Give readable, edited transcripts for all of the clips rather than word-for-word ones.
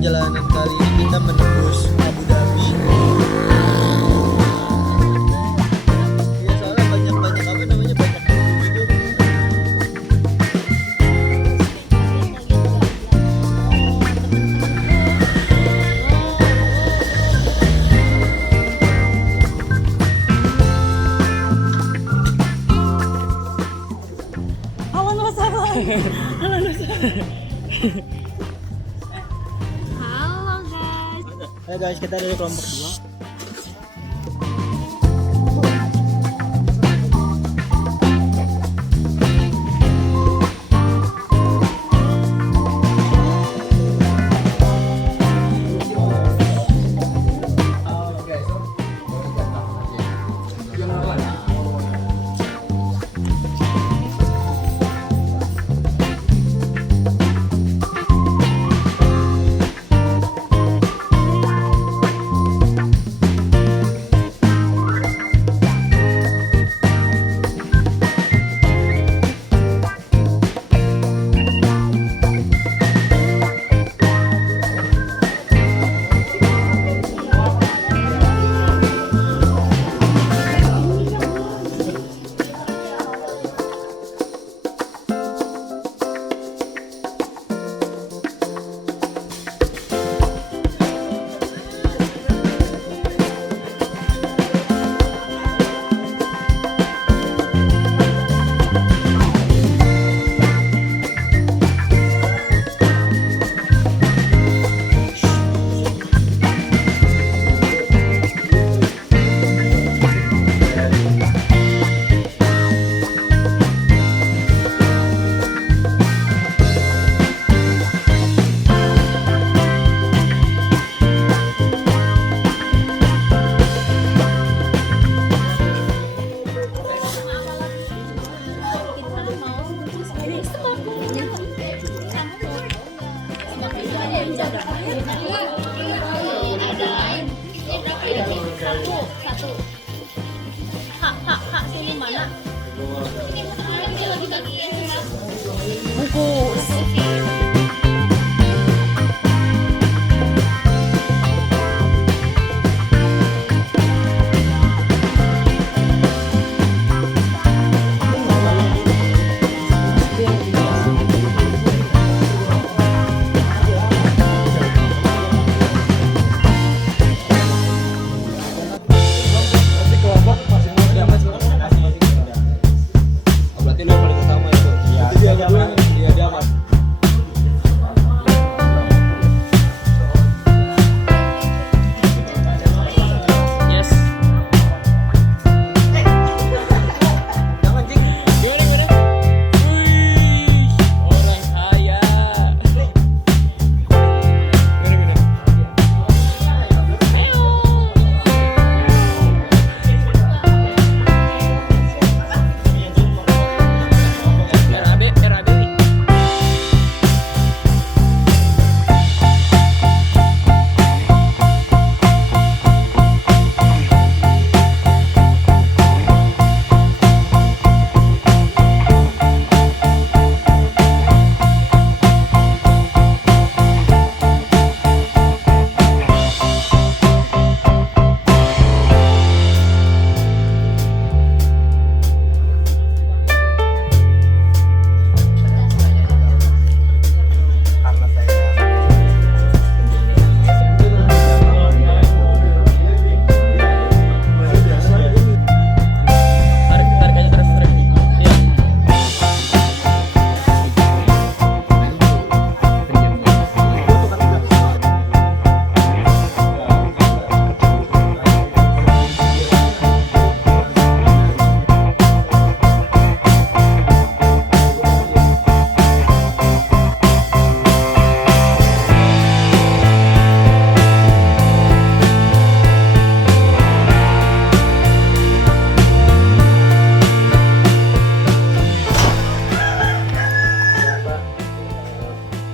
perjalanan kali ini kita menembus Abu Dhabi. Iya, soalnya banyak apa namanya, banyak bumbu gitu. Halo Nusa. Halo Nusa. Halo guys. Halo guys, kita dari kelompok 2. Satu. Kak, sini mana? Bungkus.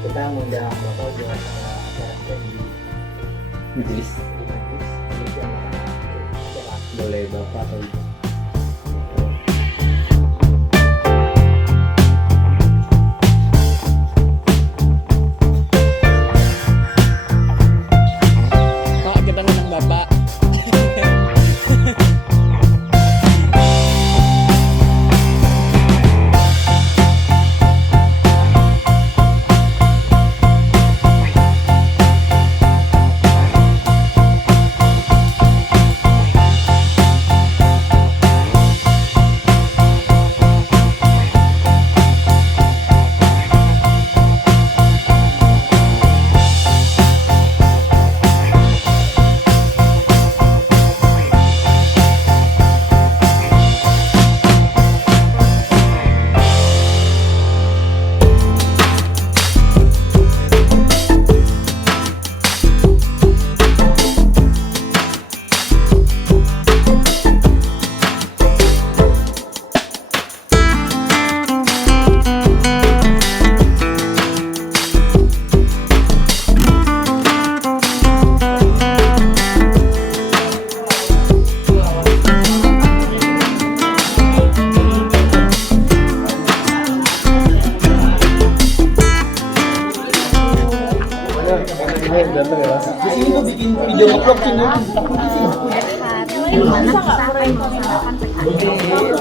Kita ngundang Bapak buat acara kita di Majelis. Boleh Bapak atau Ibu? Di sini tuh bikin video nge-vlog sih. Gimana kita akan melaksanakan PKL?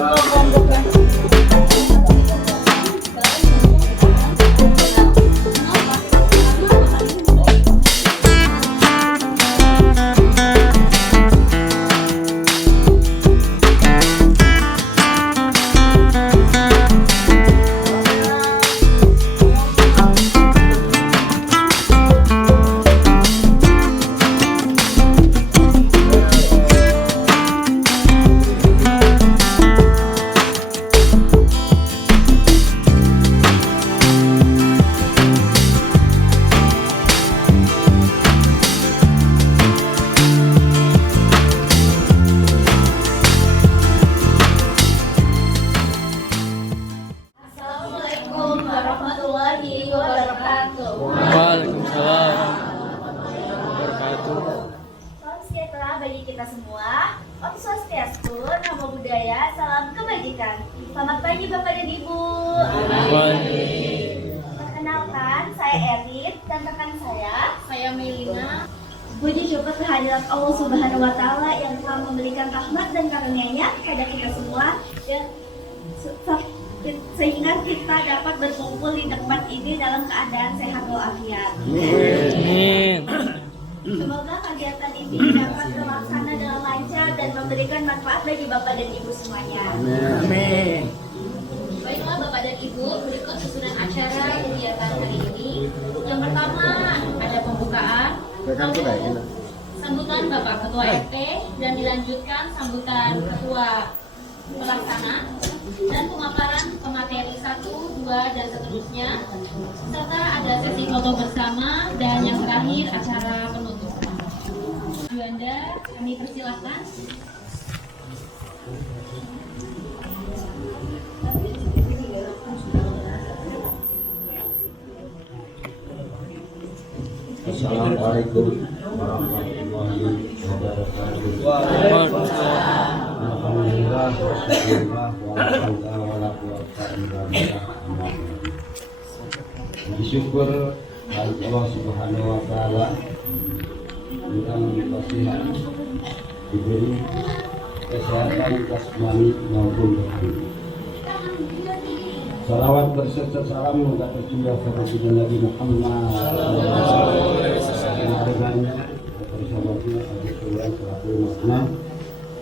Assalamualaikum warahmatullahi wabarakatuh. Waalaikumsalam warahmatullahi wabarakatuh. Salam sejahtera bagi kita semua. Om Swastiastu, Namo Buddhaya, salam kebajikan. Selamat pagi Bapak dan Ibu. Perkenalkan, saya Erin dan rekan saya Melina. Puji syukur kehadirat Allah Subhanahu wa Ta'ala yang telah memberikan rahmat dan karunia-Nya kepada kita semua, sehingga kita dapat berkumpul di tempat ini dalam keadaan sehat walafiat. Amin. Semoga kegiatan ini dapat terlaksana dengan lancar dan memberikan manfaat bagi Bapak dan Ibu semuanya. Amin. Baiklah Bapak dan Ibu, berikut susunan acara kegiatan hari ini. Yang pertama ada pembukaan, lalu sambutan Bapak Ketua RT, dan dilanjutkan sambutan Ketua Pelaksana dan pemaparan pemateri 1, 2, dan seterusnya, serta ada sesi foto bersama dan yang terakhir acara penutup. Juanda, kami persilahkan. Assalamualaikum warahmatullahi wabarakatuh. Alhamdulillah, alhamdulillah, wala quwwata illa billah. Bersyukur Allah Subhanahu wa Ta'ala yang masih diberi kesehatan jasmani maupun rohani. Salawat berserta salam moga tercurah kepada Nabi Muhammad dengannya bersama-sama ada Tuhan selaku makna.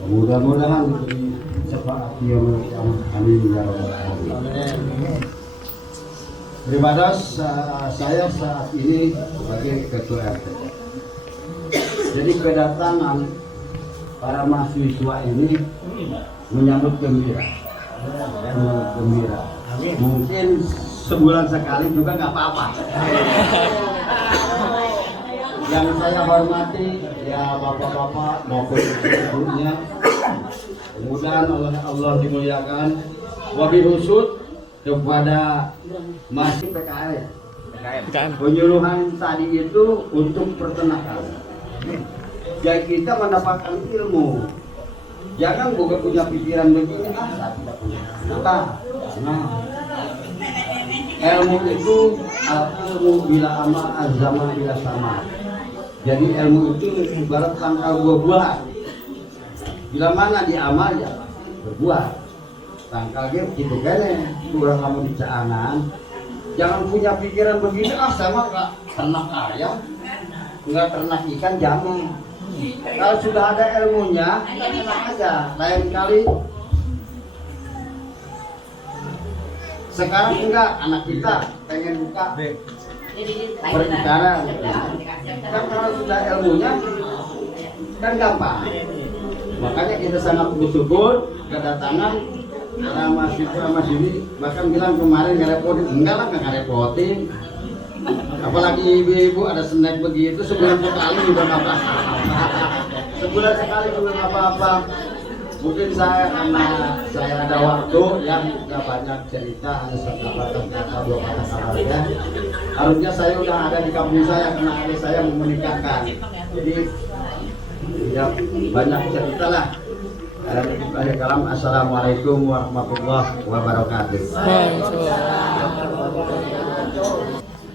Mudah-mudahan diberi syafaat yang amin ya rabbal alamin. Beribadah saya saat ini sebagai ketua RT. Jadi kedatangan para mahasiswa ini menyambut gembira. Mungkin sebulan sekali juga nggak apa-apa. Yang saya hormati ya bapak-bapak maupun ibunya, mudah-mudahan oleh Allah dimuliakan. Wabil khusus kepada masih PKL. Penyuluhan tadi itu untuk peternakan. Jadi kita mendapatkan ilmu. Jangan bukan punya pikiran begini, saya tidak punya. Nah, ilmu itu ilmu bila amal azama bila sama. Jadi ilmu itu ibarat tangkal buah-buahan. Bila mana diamal ya berbuah. Tangkal gitu kan ya. Kurang kamu di caangan. Jangan punya pikiran begini, saya mah nggak ternak ayam, nggak ternak ikan, jangan. Kalau sudah ada ilmunya, tenang aja. Lain kali sekarang enggak, anak kita pengen buka perikanan. Kan kalau sudah ilmunya kan gampang. Makanya kita sangat bersyukur kedatangan para mahasiswa ini. Bahkan bilang kemarin ngerepotin, enggak lah, nggak ngerepotin. Apalagi ibu-ibu ada snack begitu sebulan sekali juga nggak apa-apa. Sebulan sekali juga nggak apa-apa. Mungkin saya karena saya ada waktu yang nggak banyak cerita, hanya satu kata dua kata saja. Harusnya saya udah ada di kampung saya karena adik saya mau menikahkan. Jadi ya banyak cerita lah. Assalamualaikum warahmatullahi wabarakatuh.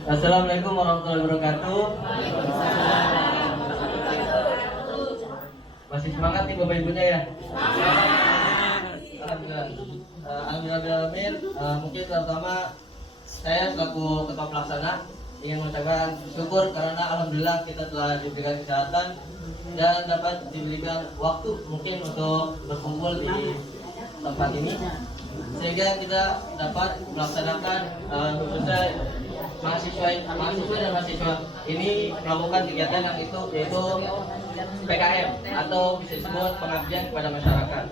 Assalamualaikum warahmatullahi wabarakatuh. Masih semangat nih Bapak Ibunya ya? Alhamdulillah. Alhamdulillah. Mungkin pertama saya selaku ketua pelaksana ingin mengucapkan syukur karena alhamdulillah kita telah diberikan kesehatan dan dapat diberikan waktu mungkin untuk berkumpul di tempat ini sehingga kita dapat melaksanakan khususnya mahasiswa dan mahasiswa ini melakukan kegiatan yang yaitu PKM atau bisa disebut pengabdian kepada masyarakat.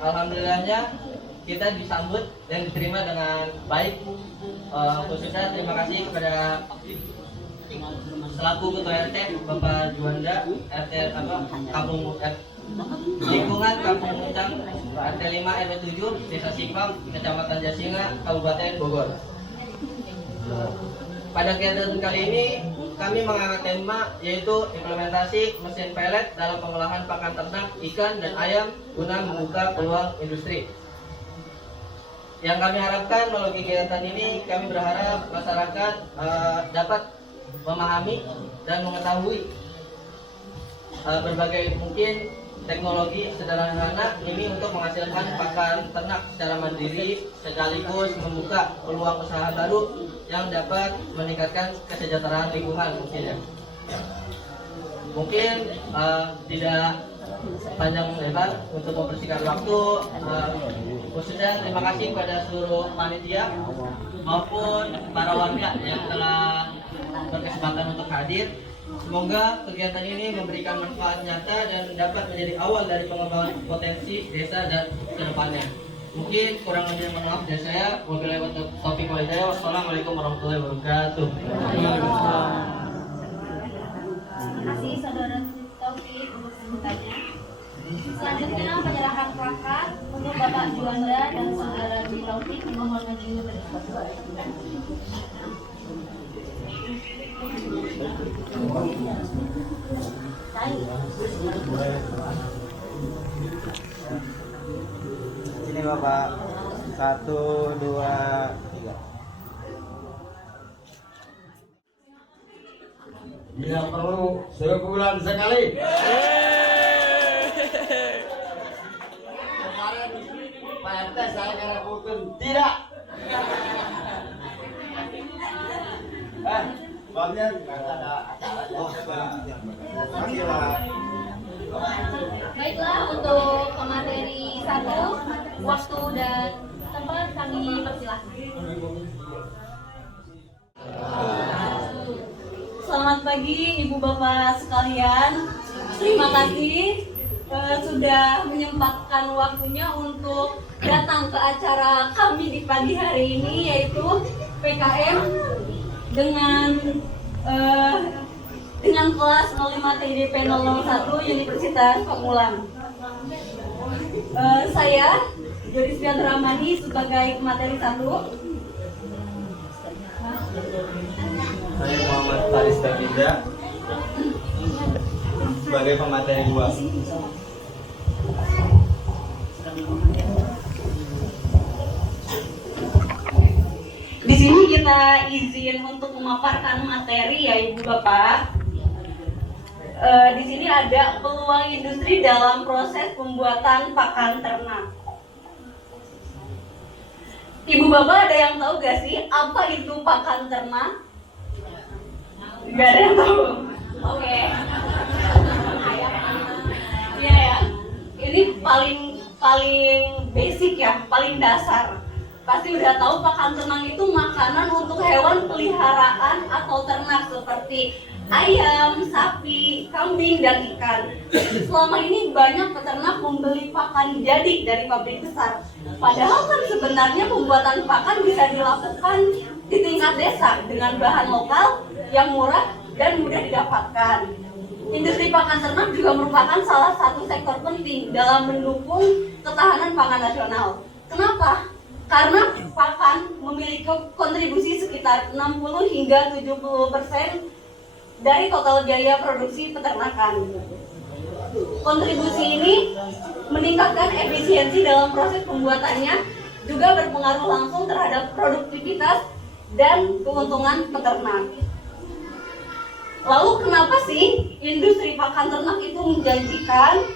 Alhamdulillahnya kita disambut dan diterima dengan baik. Khususnya terima kasih kepada selaku ketua RT Bapak Juanda, RT Kampung lingkungan Kampung Muncang, RT 5 RW 7 Desa Sipam, Kecamatan Jasinga, Kabupaten Bogor. Pada kegiatan kali ini kami mengangkat tema yaitu implementasi mesin pellet dalam pengolahan pakan ternak, ikan dan ayam guna membuka peluang industri. Yang kami harapkan melalui kegiatan ini, kami berharap masyarakat dapat memahami dan mengetahui berbagai mungkin teknologi sederhana ini untuk menghasilkan pakan ternak secara mandiri sekaligus membuka peluang usaha baru yang dapat meningkatkan kesejahteraan lingkungan mungkin ya. Mungkin tidak panjang lebar untuk mempersingkat waktu, khususnya terima kasih kepada seluruh panitia maupun para warga yang telah berkesempatan untuk hadir. Semoga kegiatan ini memberikan manfaat nyata dan dapat menjadi awal dari pengembangan potensi desa dan kedepannya. Mungkin kurang lebih mohon maaf dari saya. Wabillahi taufiq wal hidayah. Wassalamualaikum warahmatullahi wabarakatuh. Terima kasih saudara Taufik untuk sambutannya. Selanjutnya penyerahan plakat untuk Bapak Juanda dan saudara Taufik mohon maju ke depan. Sini Bapak. 1, 2, 3. Bila perlu sebulan sekali. Kemarin Pak RT saya kena pukul tidak. Babnya ada acara. Makasih Pak. Baiklah, untuk pemateri 1, waktu dan tempat kami persilahkan. Selamat pagi Ibu Bapak sekalian. Terima kasih sudah menyempatkan waktunya untuk datang ke acara kami di pagi hari ini, yaitu PKM dengan kelas 05 TIDP 001 Universitas Pamulang. Saya Jorisvian Ramani sebagai pemateri 1. Saya Muhammad Faris Baginda sebagai pemateri 2. Di sini kita izin untuk memaparkan materi ya Ibu Bapak. Di sini ada peluang industri dalam proses pembuatan pakan ternak. Ibu Bapak ada yang tahu gak sih apa itu pakan ternak? Gak ada yang tahu. Oke. Iya ya. Ini paling basic ya, paling dasar. Pasti udah tahu pakan ternak itu makanan untuk hewan peliharaan atau ternak seperti ayam, sapi, kambing, dan ikan. Selama ini banyak peternak membeli pakan jadi dari pabrik besar. Padahal kan sebenarnya pembuatan pakan bisa dilakukan di tingkat desa dengan bahan lokal yang murah dan mudah didapatkan. Industri pakan ternak juga merupakan salah satu sektor penting dalam mendukung ketahanan pangan nasional. Kenapa? Karena pakan memiliki kontribusi sekitar 60 hingga 70% dari total biaya produksi peternakan. Kontribusi ini meningkatkan efisiensi dalam proses pembuatannya, juga berpengaruh langsung terhadap produktivitas dan keuntungan peternak. Lalu kenapa sih industri pakan ternak itu menjanjikan?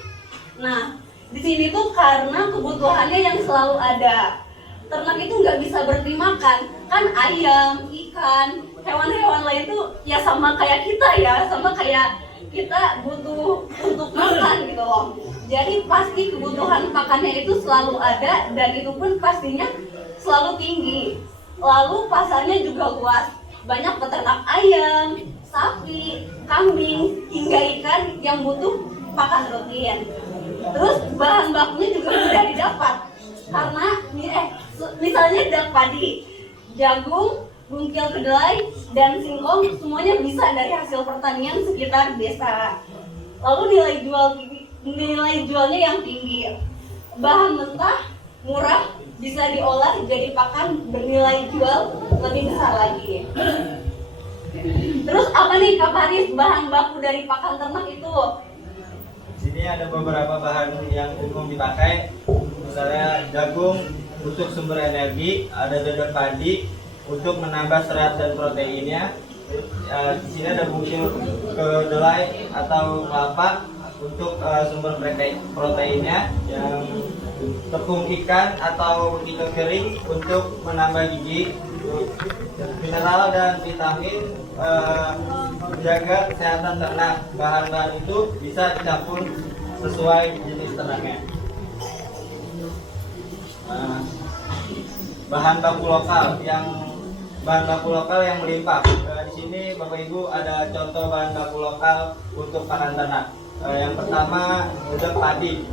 Nah, di sini tuh karena kebutuhannya yang selalu ada. Ternak itu nggak bisa berhenti makan, kan ayam, ikan, hewan-hewan lain tuh ya sama kayak kita ya, sama kayak kita butuh untuk makan gitu loh. Jadi pasti kebutuhan pakannya itu selalu ada dan itu pun pastinya selalu tinggi. Lalu pasarnya juga luas, banyak peternak ayam, sapi, kambing, hingga ikan yang butuh pakan rutin. Terus bahan bakunya juga mudah didapat karena misalnya dak padi, jagung, bungkil kedelai, dan singkong semuanya bisa dari hasil pertanian sekitar desa. Lalu nilai jualnya yang tinggi. Bahan mentah murah bisa diolah jadi pakan bernilai jual lebih besar lagi. Terus apa nih Kak Faris bahan baku dari pakan ternak itu? Di sini ada beberapa bahan yang umum dipakai, misalnya jagung untuk sumber energi, ada dadar padi untuk menambah serat dan proteinnya. Di sini ada bungkil kedelai atau kelapa untuk sumber proteinnya, yang tepung ikan atau ikan kering untuk menambah gizi, mineral dan vitamin, menjaga kesehatan ternak. Bahan-bahan itu bisa dicampur sesuai jenis ternaknya. Bahan baku lokal yang melimpah. Di sini Bapak Ibu ada contoh bahan baku lokal untuk pakan ternak. Yang pertama dedek padi.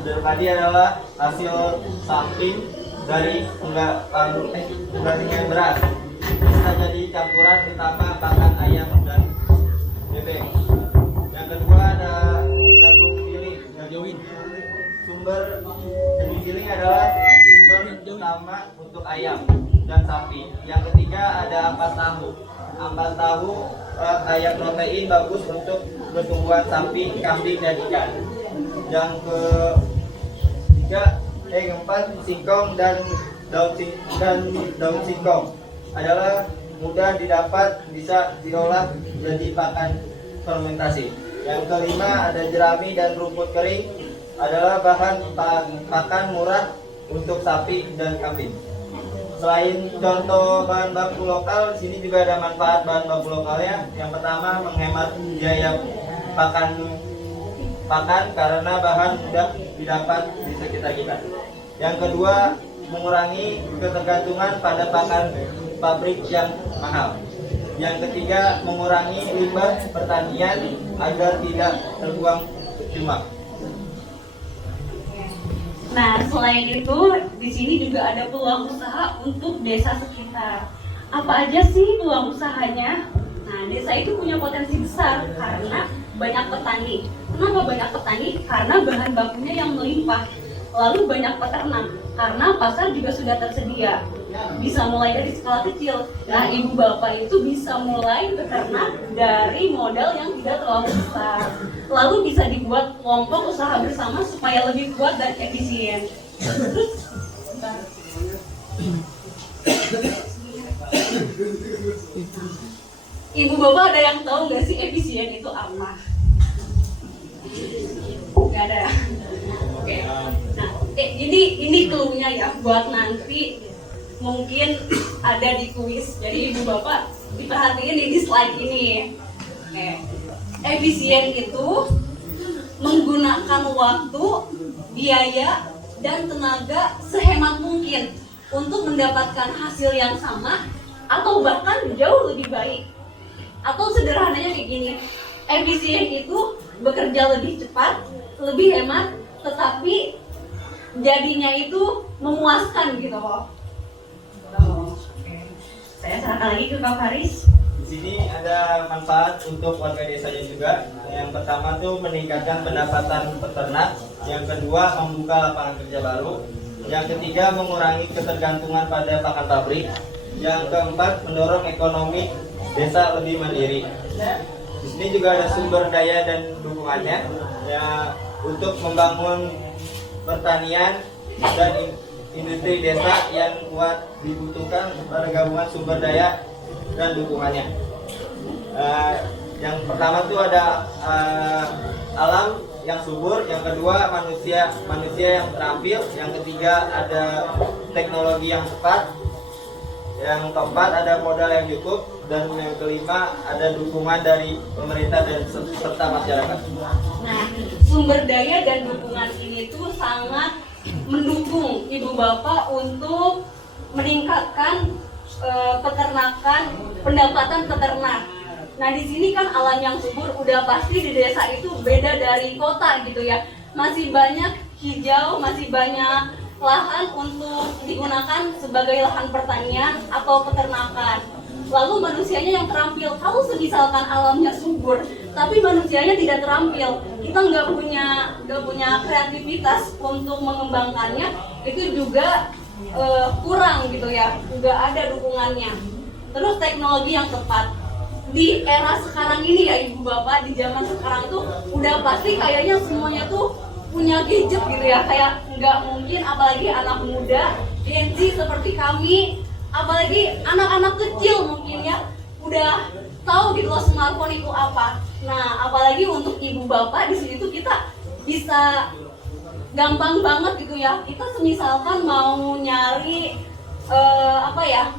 Dedek padi adalah hasil samping dari penggaringan beras. Bisa jadi campuran utama pakan ayam dan bebek. Yang kedua ada jagung giling. Sumber jagung giling adalah sumber utama untuk ayam dan sapi. Yang ketiga ada ampas tahu. Ampas tahu kaya protein, bagus untuk pertumbuhan sapi, kambing, dan ikan. Yang keempat singkong dan daun singkong adalah mudah didapat, bisa diolah jadi pakan fermentasi. Yang kelima ada jerami dan rumput kering, adalah bahan pakan murah untuk sapi dan kambing. Selain contoh bahan baku lokal, di sini juga ada manfaat bahan baku lokalnya. Yang pertama menghemat biaya pakan karena bahan mudah didapat di sekitar kita. Yang kedua mengurangi ketergantungan pada pakan pabrik yang mahal. Yang ketiga mengurangi limbah pertanian agar tidak terbuang cuma. Nah, selain itu, di sini juga ada peluang usaha untuk desa sekitar. Apa aja sih peluang usahanya? Nah, desa itu punya potensi besar karena banyak petani. Kenapa banyak petani? Karena bahan bakunya yang melimpah. Lalu banyak peternak, karena pasar juga sudah tersedia. Bisa mulai dari skala kecil. Nah, ibu bapak itu bisa mulai beternak dari modal yang tidak terlalu besar. Lalu bisa dibuat kelompok usaha bersama supaya lebih kuat dan efisien. Terus, ibu bapak ada yang tahu nggak sih efisien itu apa? Nggak ada. Oke. Nah, ini clue-nya ya buat nanti mungkin ada di kuis. Jadi ibu bapak diperhatiin di slide ini. Efisien itu menggunakan waktu, biaya, dan tenaga sehemat mungkin untuk mendapatkan hasil yang sama atau bahkan jauh lebih baik. Atau sederhananya kayak gini, efisien itu bekerja lebih cepat, lebih hemat, tetapi jadinya itu memuaskan gitu loh. Saya serahkan lagi ke Kak Faris. Di sini ada manfaat untuk warga desanya juga. Yang pertama tuh meningkatkan pendapatan peternak. Yang kedua membuka lapangan kerja baru. Yang ketiga mengurangi ketergantungan pada pakan pabrik. Yang keempat mendorong ekonomi desa lebih mandiri. Di sini juga ada sumber daya dan dukungannya ya untuk membangun pertanian dan industri desa yang kuat dibutuhkan pada gabungan sumber daya dan dukungannya. Yang pertama tuh ada alam yang subur, yang kedua manusia yang terampil, yang ketiga ada teknologi yang tepat, yang keempat ada modal yang cukup, dan yang kelima ada dukungan dari pemerintah dan serta masyarakat. Nah, sumber daya dan dukungan ini tuh sangat mendukung ibu bapak untuk meningkatkan peternakan, pendapatan peternak. Nah, di sini kan alam yang subur, udah pasti di desa itu beda dari kota gitu ya. Masih banyak hijau, masih banyak lahan untuk digunakan sebagai lahan pertanian atau peternakan. Lalu manusianya yang terampil. Kalau misalkan alamnya subur, tapi manusianya tidak terampil, kita nggak punya kreativitas untuk mengembangkannya, itu juga kurang gitu ya, nggak ada dukungannya. Terus teknologi yang tepat. Di era sekarang ini ya ibu bapak, di zaman sekarang tuh udah pasti kayaknya semuanya tuh punya gadget gitu ya, kayak nggak mungkin apalagi anak muda Gen Z seperti kami, apalagi anak-anak kecil mungkin ya udah tahu gitu loh smartphone itu apa. Nah, apalagi untuk ibu bapak di sini tuh kita bisa gampang banget gitu ya. Kita misalkan mau nyari apa ya?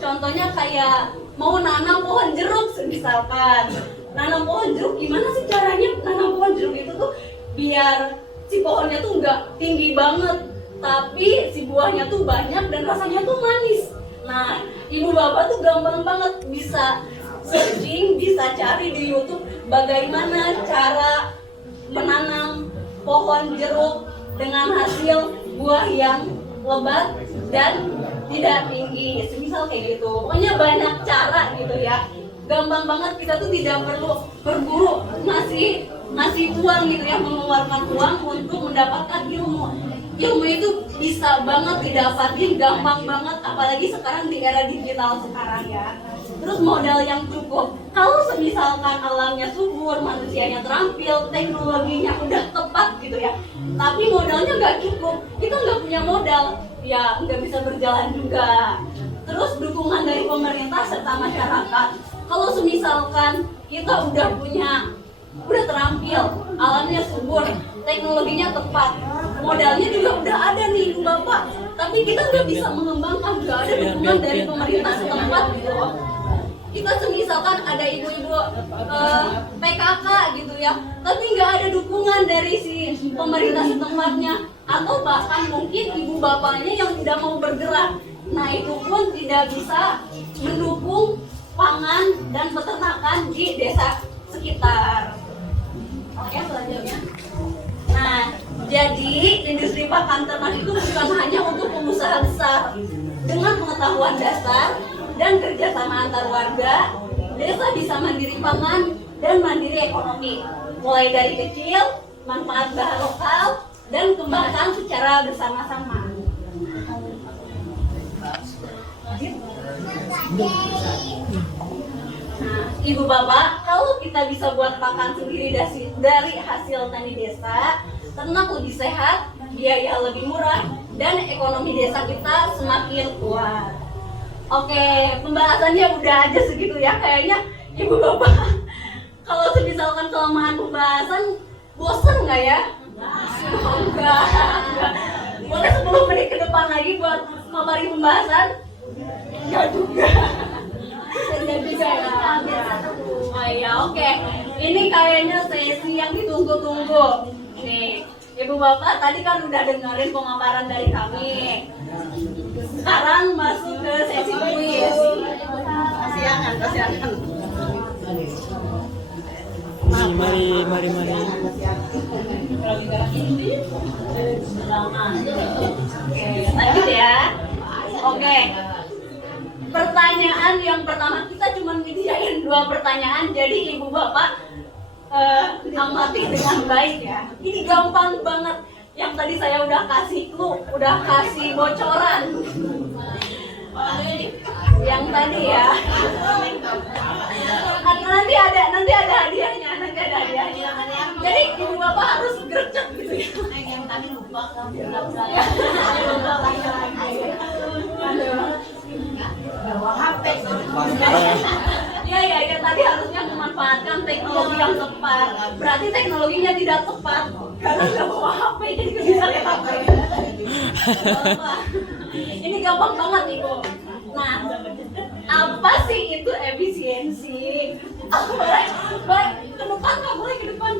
Contohnya kayak mau nanam pohon jeruk misalkan. Nanam pohon jeruk gimana sih caranya nanam pohon jeruk itu tuh biar si pohonnya tuh nggak tinggi banget, tapi si buahnya tuh banyak dan rasanya tuh manis. Nah, ibu bapak tuh gampang banget bisa searching, bisa cari di YouTube bagaimana cara menanam pohon jeruk dengan hasil buah yang lebat dan tidak tinggi, semisal kayak gitu. Pokoknya banyak cara gitu ya. Gampang banget, kita tuh tidak perlu berburu ngasih uang gitu ya, mengeluarkan uang untuk mendapatkan ilmu. Ilmu itu bisa banget didapatin, gampang banget, apalagi sekarang di era digital sekarang ya. Terus modal yang cukup. Kalau misalkan alamnya subur, manusianya terampil, teknologinya udah tepat gitu ya, tapi modalnya nggak cukup, kita nggak punya modal, ya nggak bisa berjalan juga. Terus dukungan dari pemerintah serta masyarakat. Kalau misalkan kita udah terampil, alamnya subur, teknologinya tepat, modalnya juga udah ada nih ibu bapak, tapi kita nggak bisa mengembangkan, nggak ada dukungan dari pemerintah setempat gitu loh. Kita misalkan ada ibu-ibu PKK gitu ya, tapi nggak ada dukungan dari si pemerintah setempatnya, atau bahkan mungkin ibu bapaknya yang tidak mau bergerak. Nah, itu pun tidak bisa mendukung pangan dan peternakan di desa sekitar. Oke, selanjutnya. Nah, jadi industri pakan ternak itu bukan hanya untuk pengusaha besar. Dengan pengetahuan dasar dan kerjasama antar warga, desa bisa mandiri pangan dan mandiri ekonomi. Mulai dari kecil, manfaat bahan lokal, dan kembangkan secara bersama-sama. Nah, ibu bapak, kalau kita bisa buat pakan sendiri dari hasil tani desa, ternak lebih sehat, biaya lebih murah, dan ekonomi desa kita semakin kuat. Oke, pembahasannya udah aja segitu ya, kayaknya ibu bapak. Kalau misalkan kelemahan pembahasan, bosan nggak ya? Enggak. Boleh 10 menit ke depan lagi buat memarin pembahasan? Enggak juga. Enggak juga ya. Oh iya, oke. Ini kayaknya sesi yang ditunggu-tunggu. Nih, ibu bapak tadi kan udah dengerin pemaparan dari kami. Sekarang masuk ke sesi kuis. Kasihan. Mari. Lanjut ya. Oke. Pertanyaan yang pertama, kita cuma menyediain 2 pertanyaan, jadi ibu bapak amati dengan baik ya. Ini gampang banget. Yang tadi saya udah kasih clue, udah kasih bocoran. Yang tadi ya. Nanti ada hadiahnya, Jadi ibu bapak harus gercep gitu ya. Yang tadi lupa. Bawa HP. Ya, tadi harusnya memanfaatkan teknologi yang tepat. Berarti teknologinya tidak tepat. Karena nggak bawa HP, jadi nggak bisa lihat HP. Ini gampang banget, Ibu. Nah, apa sih itu efisiensi? Baik, ke depan, Kak, boleh ke depan.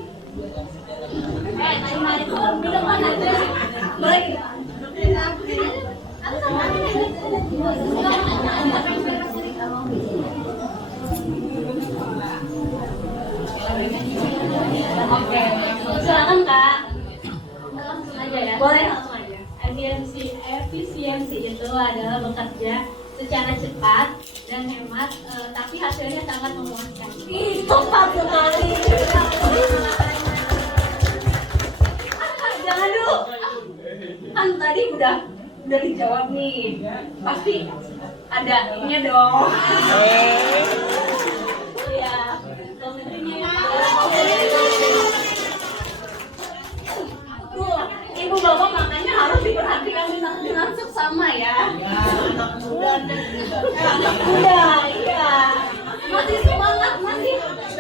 Tadi itu di depan aja. Boleh ke depan. Oke, silakan Kak. Langsung aja ya. Boleh langsung aja. Efisiensi itu adalah bekerja secara cepat dan hemat, tapi hasilnya sangat memuaskan. Ih, tepat sekali. Jangan dulu. Kan tadi udah dijawab nih. Pasti ada ininya dong. Iya. Tuh, Ibu Bapak makanya harus diperhatikan dengan seksama ya. Anak muda, iya. Masih semangat,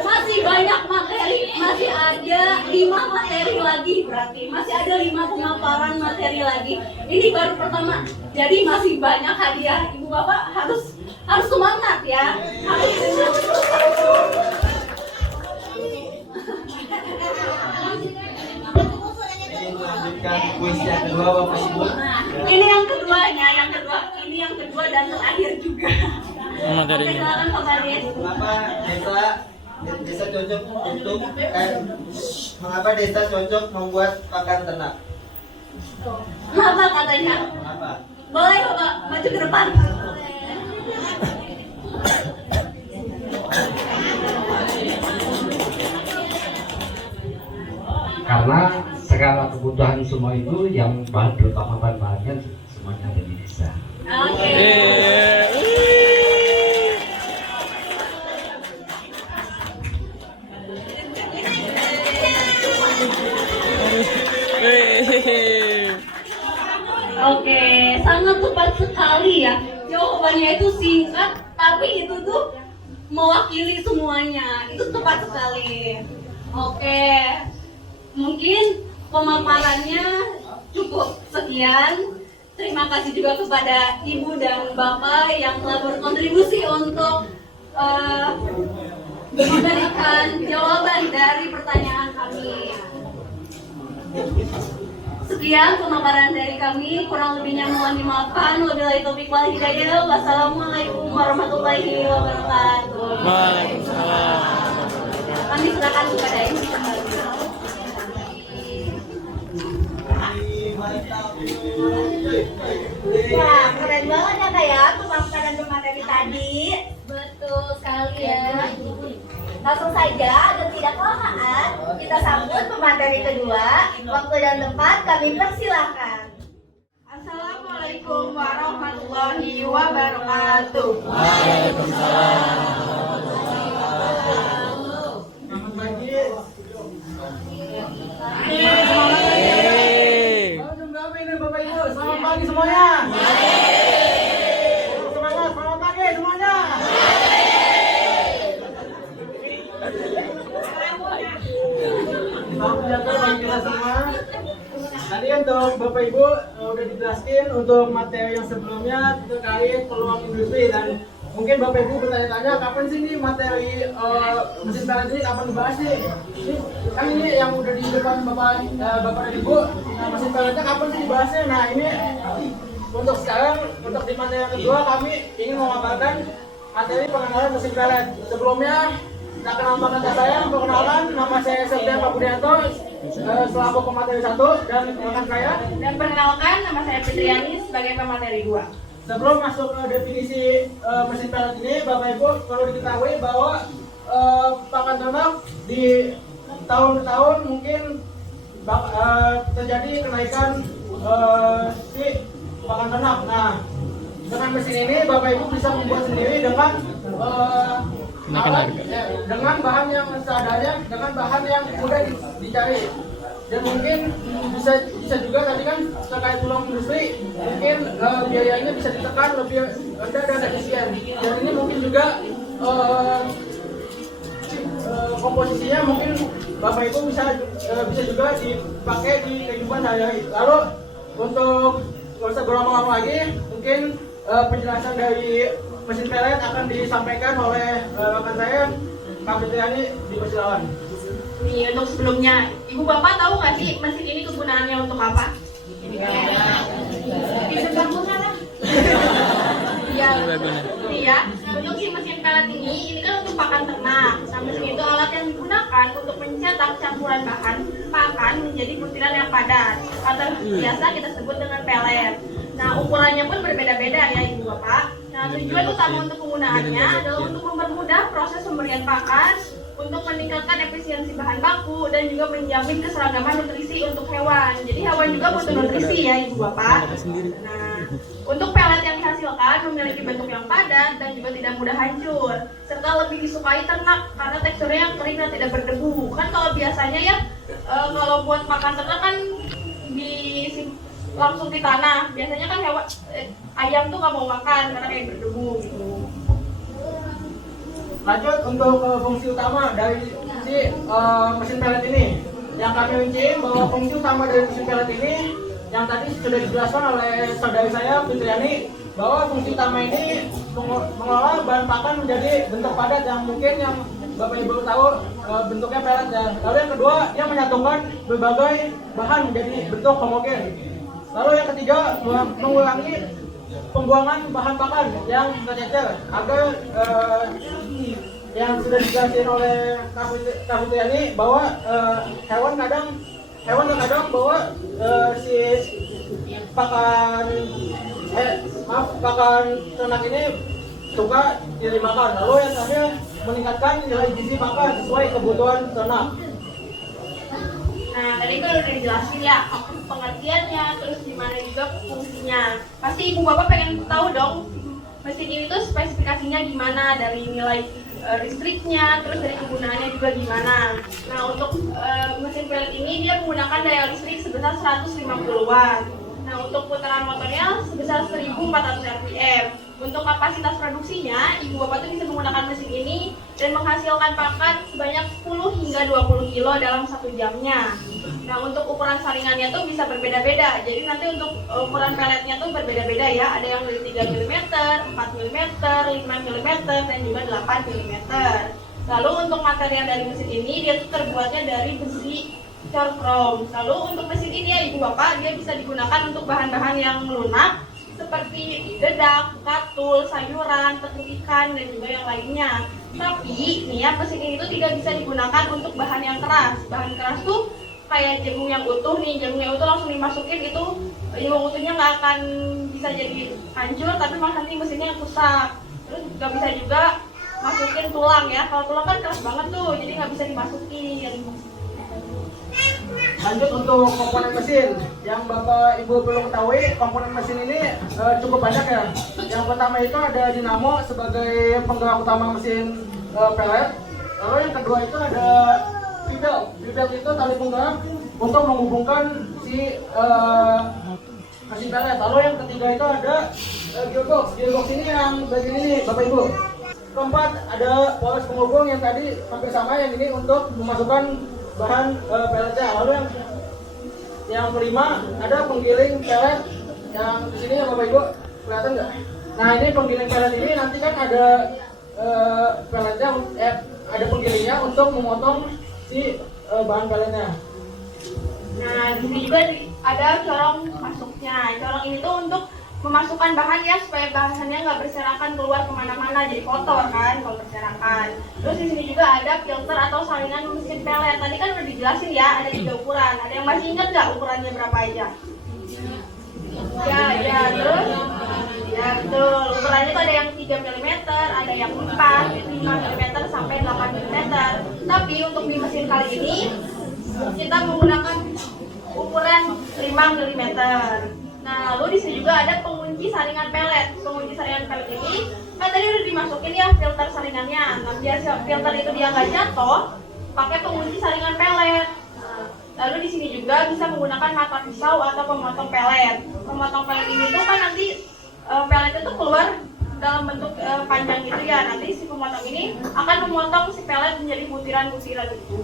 masih banyak materi, masih ada 5 materi lagi berarti. Masih ada 5 pemaparan materi lagi. Ini baru pertama. Jadi masih banyak hadiah. Ibu Bapak harus semangat ya. Harus Melanjutkan kuis yang kedua Bapak Ibu. Nah, ini yang keduanya, ini yang kedua dan terakhir juga. Materinya. Silakan Pak Baris. Mengapa desa cocok membuat pakan ternak? Kenapa katanya? Mengapa? Boleh Bapak maju ke depan. Karena segala kebutuhan semua itu yang terutama bahan-bahannya semuanya ada di desa. Oke. Oke, sangat tepat sekali ya. Jawabannya itu singkat, tapi itu tuh mewakili semuanya. Itu tepat sekali. Oke, mungkin pemaparannya cukup sekian. Terima kasih juga kepada Ibu dan Bapak yang telah berkontribusi untuk memberikan jawaban dari pertanyaan kami. Sekian pemaparan dari kami, kurang lebihnya mohon dimaafkan. Wabillahi taufiq wal hidayah. Wassalamualaikum warahmatullahi wabarakatuh. Waalaikumsalam. Kami silakan kepada Ibu kembali. Wah, keren banget ya Kak ya pemaparan materi tadi. Betul sekali ya. Langsung saja agar tidak kelamaan, kita sambut pemateri kedua. Waktu dan tempat kami persilahkan. Assalamualaikum warahmatullahi wabarakatuh. Selamat pagi. Bapak Ibu, selamat pagi semuanya. Semangat, selamat pagi semuanya. Salam sejahtera bagi kita semua. Tadi untuk Bapak Ibu udah dijelaskan untuk materi yang sebelumnya terkait peluang industri, dan mungkin Bapak Ibu bertanya-tanya kapan sih ini materi mesin pelet ini kapan dibahas nih? Kan ini yang udah di depan Bapak dan Ibu, mesin peletnya kapan sih dibahasnya? Nah ini untuk sekarang, untuk di materi yang kedua kami ingin memaparkan materi pengenalan mesin pelet. Sebelumnya tak kenal banget saya, perkenalkan nama saya Septian Pak Budianto selaku pemateri 1 dan rekan saya. Dan perkenalkan nama saya Fitriani sebagai pemateri 2. Sebelum masuk ke definisi mesin pelet ini, Bapak Ibu perlu diketahui bahwa pakan ternak di tahun ke tahun mungkin terjadi kenaikan si pakan ternak. Nah, dengan mesin ini Bapak Ibu bisa membuat sendiri dengan Kenaikan harga. dengan bahan yang seadanya, dengan bahan yang mudah dicari. Dan mungkin bisa juga tadi kan terkait peluang industri, mungkin biayanya bisa ditekan lebih rendah dan efisien. Dan ini mungkin juga komposisinya mungkin Bapak Ibu bisa juga dipakai di kehidupan sehari-hari. Lalu untuk nggak usah berlama-lama lagi, mungkin penjelasan dari mesin pelet akan disampaikan oleh rekan saya, Kak Fitriani, dipersilakan. Nih, untuk sebelumnya, Ibu Bapak tahu nggak sih mesin ini kegunaannya untuk apa? Bisa bangunan lah. Iya, iya. Untuk si mesin pelet ini kan untuk pakan ternak. Nah, mesin itu alat yang digunakan untuk mencetak campuran bahan pakan menjadi butiran yang padat, atau biasa kita sebut dengan pelet. Nah, ukurannya pun berbeda-beda ya Ibu Bapak. Nah, tujuan utama untuk penggunaannya adalah untuk mempermudah proses pemberian pakan, untuk meningkatkan efisiensi bahan baku, dan juga menjamin keseragaman nutrisi untuk hewan. Jadi hewan juga butuh nutrisi ya Ibu Bapak. Nah, untuk pelet yang dihasilkan memiliki bentuk yang padat dan juga tidak mudah hancur, serta lebih disukai ternak karena teksturnya yang kering dan tidak berdebu. Kan kalau biasanya ya kalau buat makan ternak kan langsung di tanah. Biasanya kan hewan ayam tuh nggak mau makan karena kayak berdebu gitu. Lanjut untuk fungsi utama dari si mesin pelet ini. Yang kami rinciin bahwa fungsi utama dari mesin pelet ini yang tadi sudah dijelaskan oleh saudari saya Fitriani, bahwa fungsi utama ini mengolah bahan pakan menjadi bentuk padat yang mungkin yang Bapak Ibu tahu bentuknya pelet ya. Lalu yang kedua, dia menyatukan berbagai bahan menjadi bentuk homogen. Lalu yang ketiga, mengurangi pembuangan bahan pakan yang tercecer agar yang sudah dijelasin oleh Kak Fitriani bahwa hewan terkadang bahwa si pakan ternak ini suka dimakan. Lalu yang terakhir, meningkatkan nilai gizi pakan sesuai kebutuhan ternak. Nah, tadi kan udah dijelasin ya pengertiannya, terus gimana juga fungsinya. Pasti Ibu Bapak pengen tahu dong mesin ini tuh spesifikasinya gimana, dari nilai listriknya, terus dari kegunaannya juga gimana. Nah, untuk mesin pelet ini dia menggunakan daya listrik sebesar 150 watt. Nah, untuk putaran motornya sebesar 1400 rpm. Untuk kapasitas produksinya, Ibu Bapak tuh bisa menggunakan mesin ini dan menghasilkan pakan sebanyak 10 hingga 20 kilo dalam 1 jamnya. Nah, untuk ukuran saringannya tuh bisa berbeda-beda. Jadi nanti untuk ukuran peletnya tuh berbeda-beda ya. Ada yang dari 3 mm, 4 mm, 5 mm, dan juga 8 mm. Lalu untuk material dari mesin ini, dia tuh terbuatnya dari besi cor krom. Lalu untuk mesin ini ya Ibu Bapak, dia bisa digunakan untuk bahan-bahan yang lunak seperti dedak, katul, sayuran, tepung ikan, dan juga yang lainnya. Tapi nih ya, mesin ini tuh tidak bisa digunakan untuk bahan yang keras. Bahan keras tuh kayak jagung yang utuh nih, jagung yang utuh langsung dimasukin itu jagung utuhnya nggak akan bisa jadi hancur, tapi malah nanti mesinnya rusak. Terus nggak bisa juga masukin tulang ya, kalau tulang kan keras banget tuh, jadi nggak bisa dimasukin. Lanjut untuk komponen mesin, yang Bapak Ibu perlu ketahui, komponen mesin ini cukup banyak ya. Yang pertama itu ada dinamo sebagai penggerak utama mesin pelet. Lalu yang kedua itu ada bibel itu tali penggerak untuk menghubungkan si mesin pelet. Lalu yang ketiga itu ada gearbox ini yang bagian ini Bapak Ibu. Keempat ada poles penghubung yang tadi hampir sama, yang ini untuk memasukkan bahan peletnya. Lalu yang kelima ada penggiling pelet yang di sini ya Bapak Ibu, kelihatan nggak? Nah, ini penggiling pelet ini nanti kan ada peletnya, ada penggilingnya untuk memotong si bahan peletnya. Nah, di sini juga ada corong masuknya. Corong ini tuh untuk memasukkan bahan ya, supaya bahannya nggak berserakan keluar kemana-mana, jadi kotor kan kalau berserakan. Terus di sini juga ada filter atau saringan mesin pelet. Tadi kan udah dijelasin ya, ada 3 ukuran. Ada yang masih ingat nggak ukurannya berapa aja? Ya, terus ya betul. Ukurannya tuh ada yang 3 mm, ada yang 4, 5 mm sampai 8 mm. Tapi untuk di mesin kali ini kita menggunakan ukuran 5 mm. Nah, lalu di sini juga ada pengunci saringan pelet. Pengunci saringan pelet ini kan tadi udah dimasukin ya filter saringannya. Nah, biar filter itu dia nggak jatuh, pakai pengunci saringan pelet. Nah, Lalu di sini juga bisa menggunakan mata pisau atau pemotong pelet. Pemotong pelet ini tuh kan nanti pelet itu keluar dalam bentuk panjang gitu ya. Nanti si pemotong ini akan memotong si pelet menjadi butiran-butiran itu.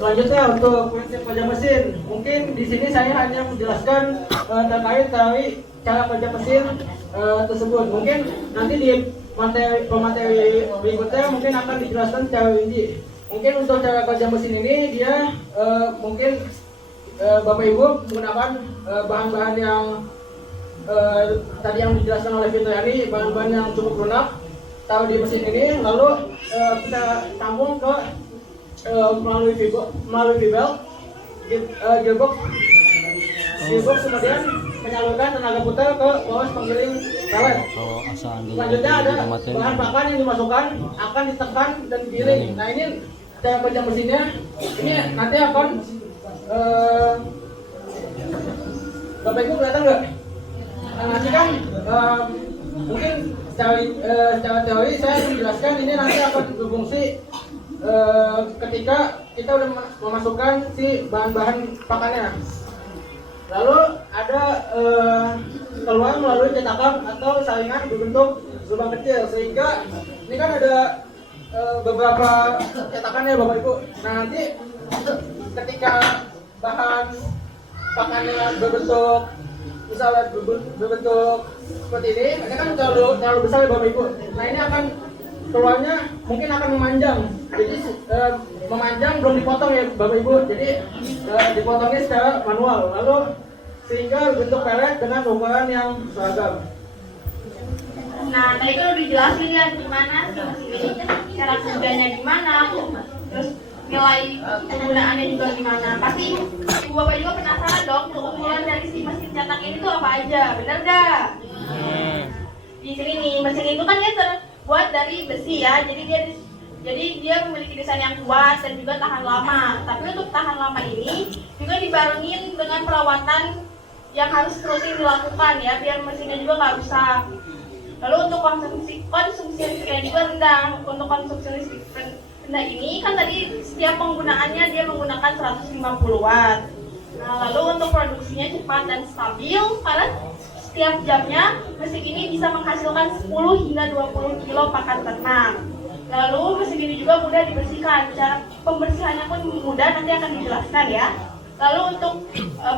Selanjutnya untuk prinsip kerja mesin, mungkin di sini saya hanya menjelaskan terkait dari cara kerja mesin tersebut. Mungkin nanti di pemateri berikutnya mungkin akan dijelaskan secara rinci. Mungkin untuk cara kerja mesin ini dia mungkin Bapak Ibu menggunakan bahan-bahan yang tadi yang dijelaskan oleh Fitriani, bahan-bahan yang cukup lunak taruh di mesin ini, lalu kita sambung ke melalui valve gearbox kemudian menyalurkan tenaga putar ke poros penggiling pelet. Selanjutnya ada bahan bakar yang dimasukkan akan ditekan dan digiring. Nah ini cara kerja mesinnya. Ini nanti akan Bapak Ibu kelihatan nggak? Nah, nanti kan mungkin secara teori saya akan jelaskan ini nanti akan berfungsi ketika kita udah memasukkan si bahan-bahan pakannya. Lalu ada keluar melalui cetakan atau saringan berbentuk lubang kecil, sehingga ini kan ada beberapa cetakan ya Bapak Ibu. Nah nanti ketika bahan pakannya berbentuk misalnya berbentuk seperti ini kan terlalu besar ya Bapak Ibu. Nah ini akan keluarnya mungkin akan memanjang, jadi memanjang belum dipotong ya Bapak Ibu, jadi dipotongnya secara manual, lalu sehingga bentuk pelet dengan ukuran yang seragam. Nah tadi kan udah dijelasin ya gimana sih cara kerjanya gimana, terus nilai penggunaannya juga gimana. Pasti Ibu Bapak juga penasaran dong ukuran dari si mesin cetak ini tuh apa aja, bener gak? Di sini nih mesin itu kan dia terbuat dari besi ya, jadi dia memiliki desain yang kuat dan juga tahan lama. Tapi untuk tahan lama ini juga dibarengin dengan perawatan yang harus rutin dilakukan ya, biar mesinnya juga nggak rusak. Lalu untuk konsumsi listriknya juga rendah. Untuk konsumsi listrik rendah ini kan tadi setiap penggunaannya dia menggunakan 150 watt. Nah lalu untuk produksinya cepat dan stabil karena setiap jamnya mesin ini bisa menghasilkan 10 hingga 20 kilo pakan ternak. Lalu mesin ini juga mudah dibersihkan. Cara pembersihannya pun mudah, nanti akan dijelaskan ya. Lalu untuk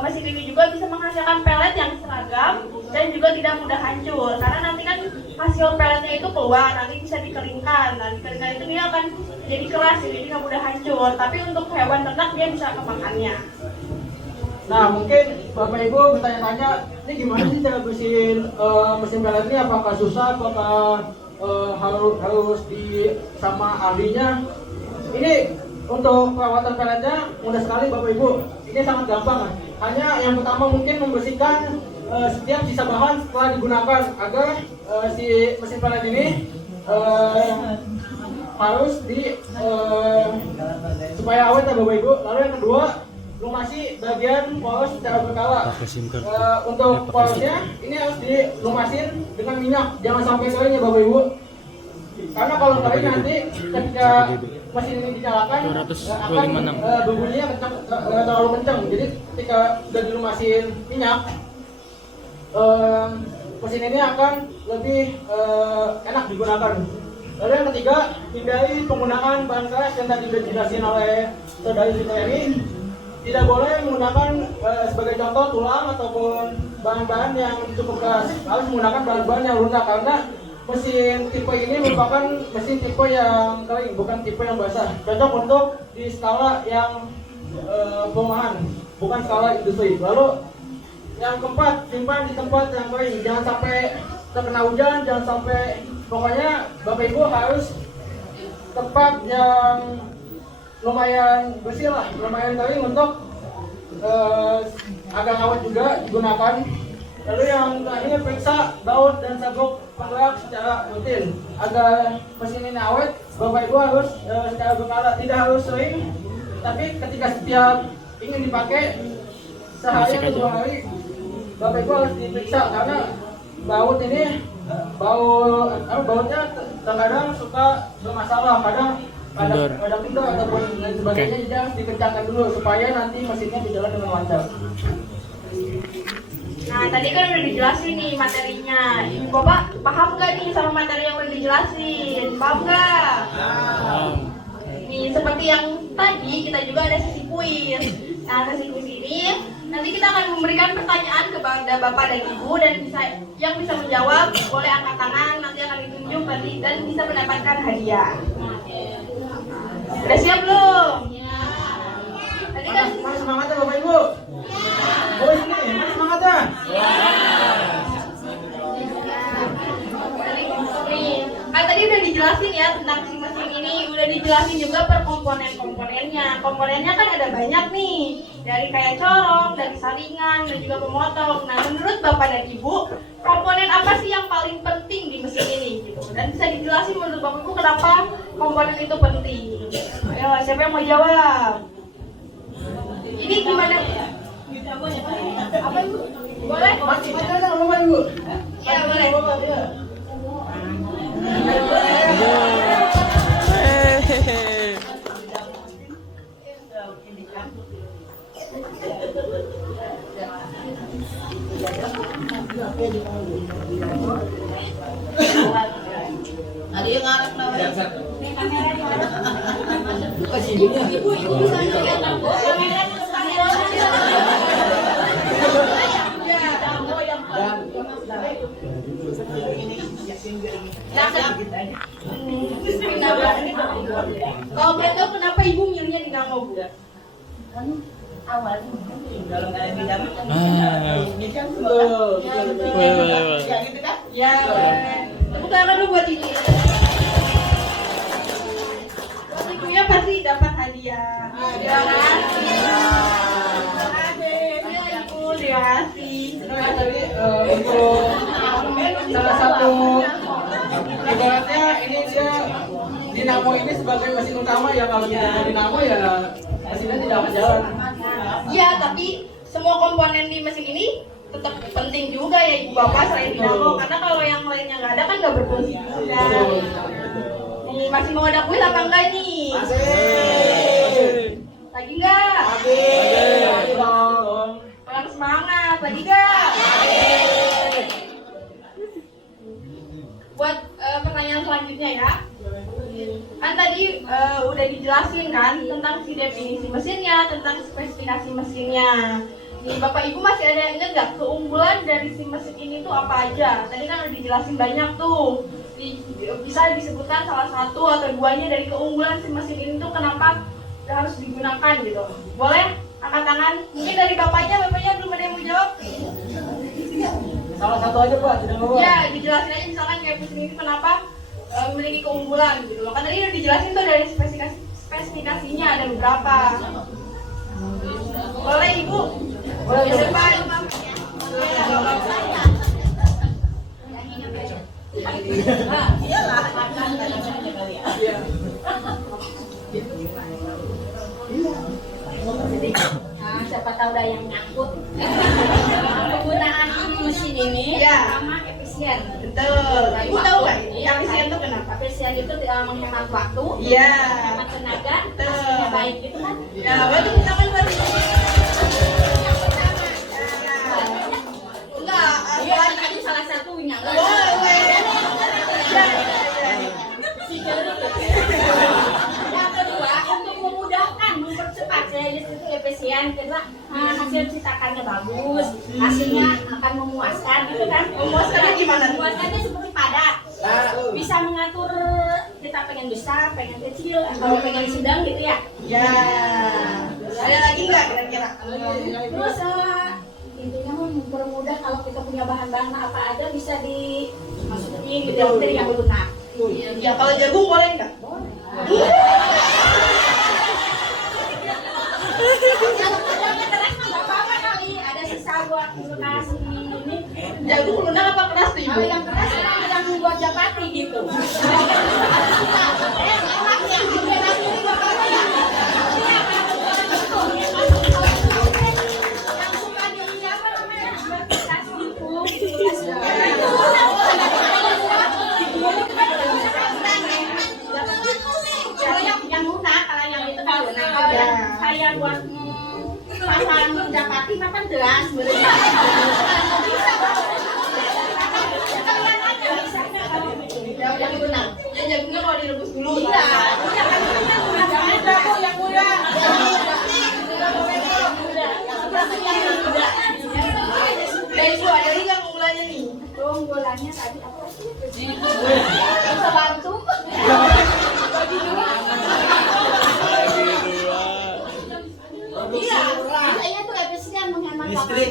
mesin ini juga bisa menghasilkan pelet yang seragam dan juga tidak mudah hancur. Karena nanti kan hasil peletnya itu keluar, nanti bisa dikeringkan. Nah dikeringkan itu dia akan jadi keras, jadi nggak mudah hancur. Tapi untuk hewan ternak dia bisa kemakannya. Nah mungkin Bapak Ibu bertanya-tanya, ini gimana sih cara bersihin mesin pelet ini? Apakah susah? Apakah harus di sama ahlinya? Ini untuk perawatan peletnya mudah sekali Bapak Ibu. Ini sangat gampang. Hanya yang pertama mungkin membersihkan setiap sisa bahan setelah digunakan agar si mesin pelet ini harus supaya awet ya Bapak Ibu. Lalu yang kedua, lumasi bagian poros secara berkala. Untuk porosnya ini harus dilumasin dengan minyak, jangan sampai kering ya Bapak Ibu. Karena kalau kering nanti ketika mesin ini dinyalakan akan bunyinya terlalu kencang. Jadi ketika sudah dilumasin minyak, mesin ini akan lebih enak digunakan. Lalu yang ketiga, hindari penggunaan bahan keras yang tadi sudah dijelasin oleh saudari Fitriani. Tidak boleh menggunakan sebagai contoh tulang ataupun bahan-bahan yang cukup keras. Harus menggunakan bahan-bahan yang lunak karena mesin tipe ini merupakan mesin tipe yang kering, bukan tipe yang basah. Cocok untuk di skala yang perumahan, bukan skala industri. Lalu yang keempat, simpan di tempat yang kering. Jangan sampai terkena hujan, jangan sampai, pokoknya Bapak Ibu harus tempat yang lumayan bersih lah, lumayan kering untuk agar awet juga digunakan. Lalu yang terakhir, periksa baut dan sabuk penggerak secara rutin agar mesin ini awet. Bapak Ibu harus secara berkala, tidak harus sering, tapi ketika setiap ingin dipakai sehari atau 2 hari, Bapak Ibu harus diperiksa karena baut ini bautnya terkadang suka bermasalah. Kadang Kendor. ada kendor ataupun lain sebagainya, jadi harus dikencangkan dulu supaya nanti mesinnya berjalan dengan lancar. Nah, tadi kan udah dijelasin nih materinya. Ibu Bapak paham nggak nih sama materi yang udah dijelasin? Paham nggak? Nih, seperti yang tadi, kita juga ada sesi kuis. Nah, sesi kuis ini nanti kita akan memberikan pertanyaan kepada Bapak dan Ibu, dan yang bisa menjawab boleh angkat tangan, nanti akan ditunjuk dan bisa mendapatkan hadiah. Udah siap belum? Tadi kan Mana semangatnya Bapak Ibu? Oh ini, mana semangatnya? Kan tadi udah dijelasin ya tentang si mesin ini, udah dijelasin juga per komponennya. Komponennya kan ada banyak nih, dari kayak corong, dari saringan, dan juga pemotong. Nah, menurut Bapak dan Ibu, komponen apa sih yang paling penting di mesin ini gitu? Dan bisa dijelasin menurut Bapak Ibu kenapa komponen itu penting? Ayo, siapa yang mau jawab? Ini gimana? Apa Ibu? Boleh? Masih ada Bapak Ibu? Ya, boleh. Ada yang ngarep namanya. Ibu bisa lihat aku. Kalau boleh tahu kenapa Ibu milihnya dinamo, Bu? Awal. Ya, tepuk tangan dulu buat Ibu. Buat Ibunya pasti dapat hadiah. Terima kasih. Ibu, terima kasih. Nah, tadi untuk salah satu ibaratnya ini dia dinamo ini sebagai mesin utama ya, kalau tidak ada dinamo ya mesinnya tidak akan jalan. Iya, tapi semua komponen di mesin ini tetap penting juga ya Ibu Bapak selain dinamo, karena kalau yang lainnya nggak ada kan nggak berfungsi juga. Nih, masih mau ada kuis apa enggak nih? Lagi nggak? Kurang semangat, lagi nggak? Buat pertanyaan selanjutnya ya. Kan tadi udah dijelasin kan tentang si definisi mesinnya, tentang spesifikasi mesinnya. Nih Bapak Ibu masih ada yang ingat nggak keunggulan dari si mesin ini tuh apa aja? Tadi kan udah dijelasin banyak tuh. Bisa disebutkan salah satu atau duanya dari keunggulan si mesin ini tuh kenapa harus digunakan gitu. Boleh angkat tangan? Mungkin dari bapaknya belum ada yang mau jawab. Salah satu aja Pak, tidak apa-apa. Ya, dijelasin aja misalkan kayak mesin ini kenapa memiliki keunggulan gitu loh. Kan tadi udah dijelasin tuh dari spesifikasinya ada beberapa. Boleh Ibu? Boleh. Ya, depan. Nah, siapa tahu ada yang nyangkut. Penggunaan mesin ini sama efisien. Betul. Ibu tahu nggak ini efisien itu kenapa? Efisien itu menghemat waktu, Iya. menghemat tenaga, hasilnya baik gitu kan? Ya, berarti kita kan berarti. Enggak, Iya, tadi salah satunya. Yang kedua, untuk memudahkan, mempercepat jadi itu efisien, kedua hasil cetakannya bagus, hasilnya akan memuaskan gitu kan? Memuaskannya gimana? Memuaskannya seperti padat, bisa mengatur kita pengen besar, pengen kecil, atau pengen sedang gitu ya. Ya. Ada lagi nggak kira-kira? Terus intinya mempermudah kalau kita punya bahan-bahan apa aja bisa dimasukin gitu yang lunak. Ya, kalau jagung boleh nggak? Kalau pedangnya keras nggak apa-apa kali, ada sisa buat kulkas ini. Jagung lunak apa keras tuh Ibu? Kalau yang keras yang buat chapati gitu. Kalau yang buat pasang mendapati makan deras sebenarnya. Yang benar. Yang jagungnya kalau direbus dulu. Iya. Yang muda. Dari itu ada lagi yang mulanya nih. Mulanya tadi apa sih? Bisa bantu. Bagi dua. Iya, biasanya tuh efisien menghemat waktu.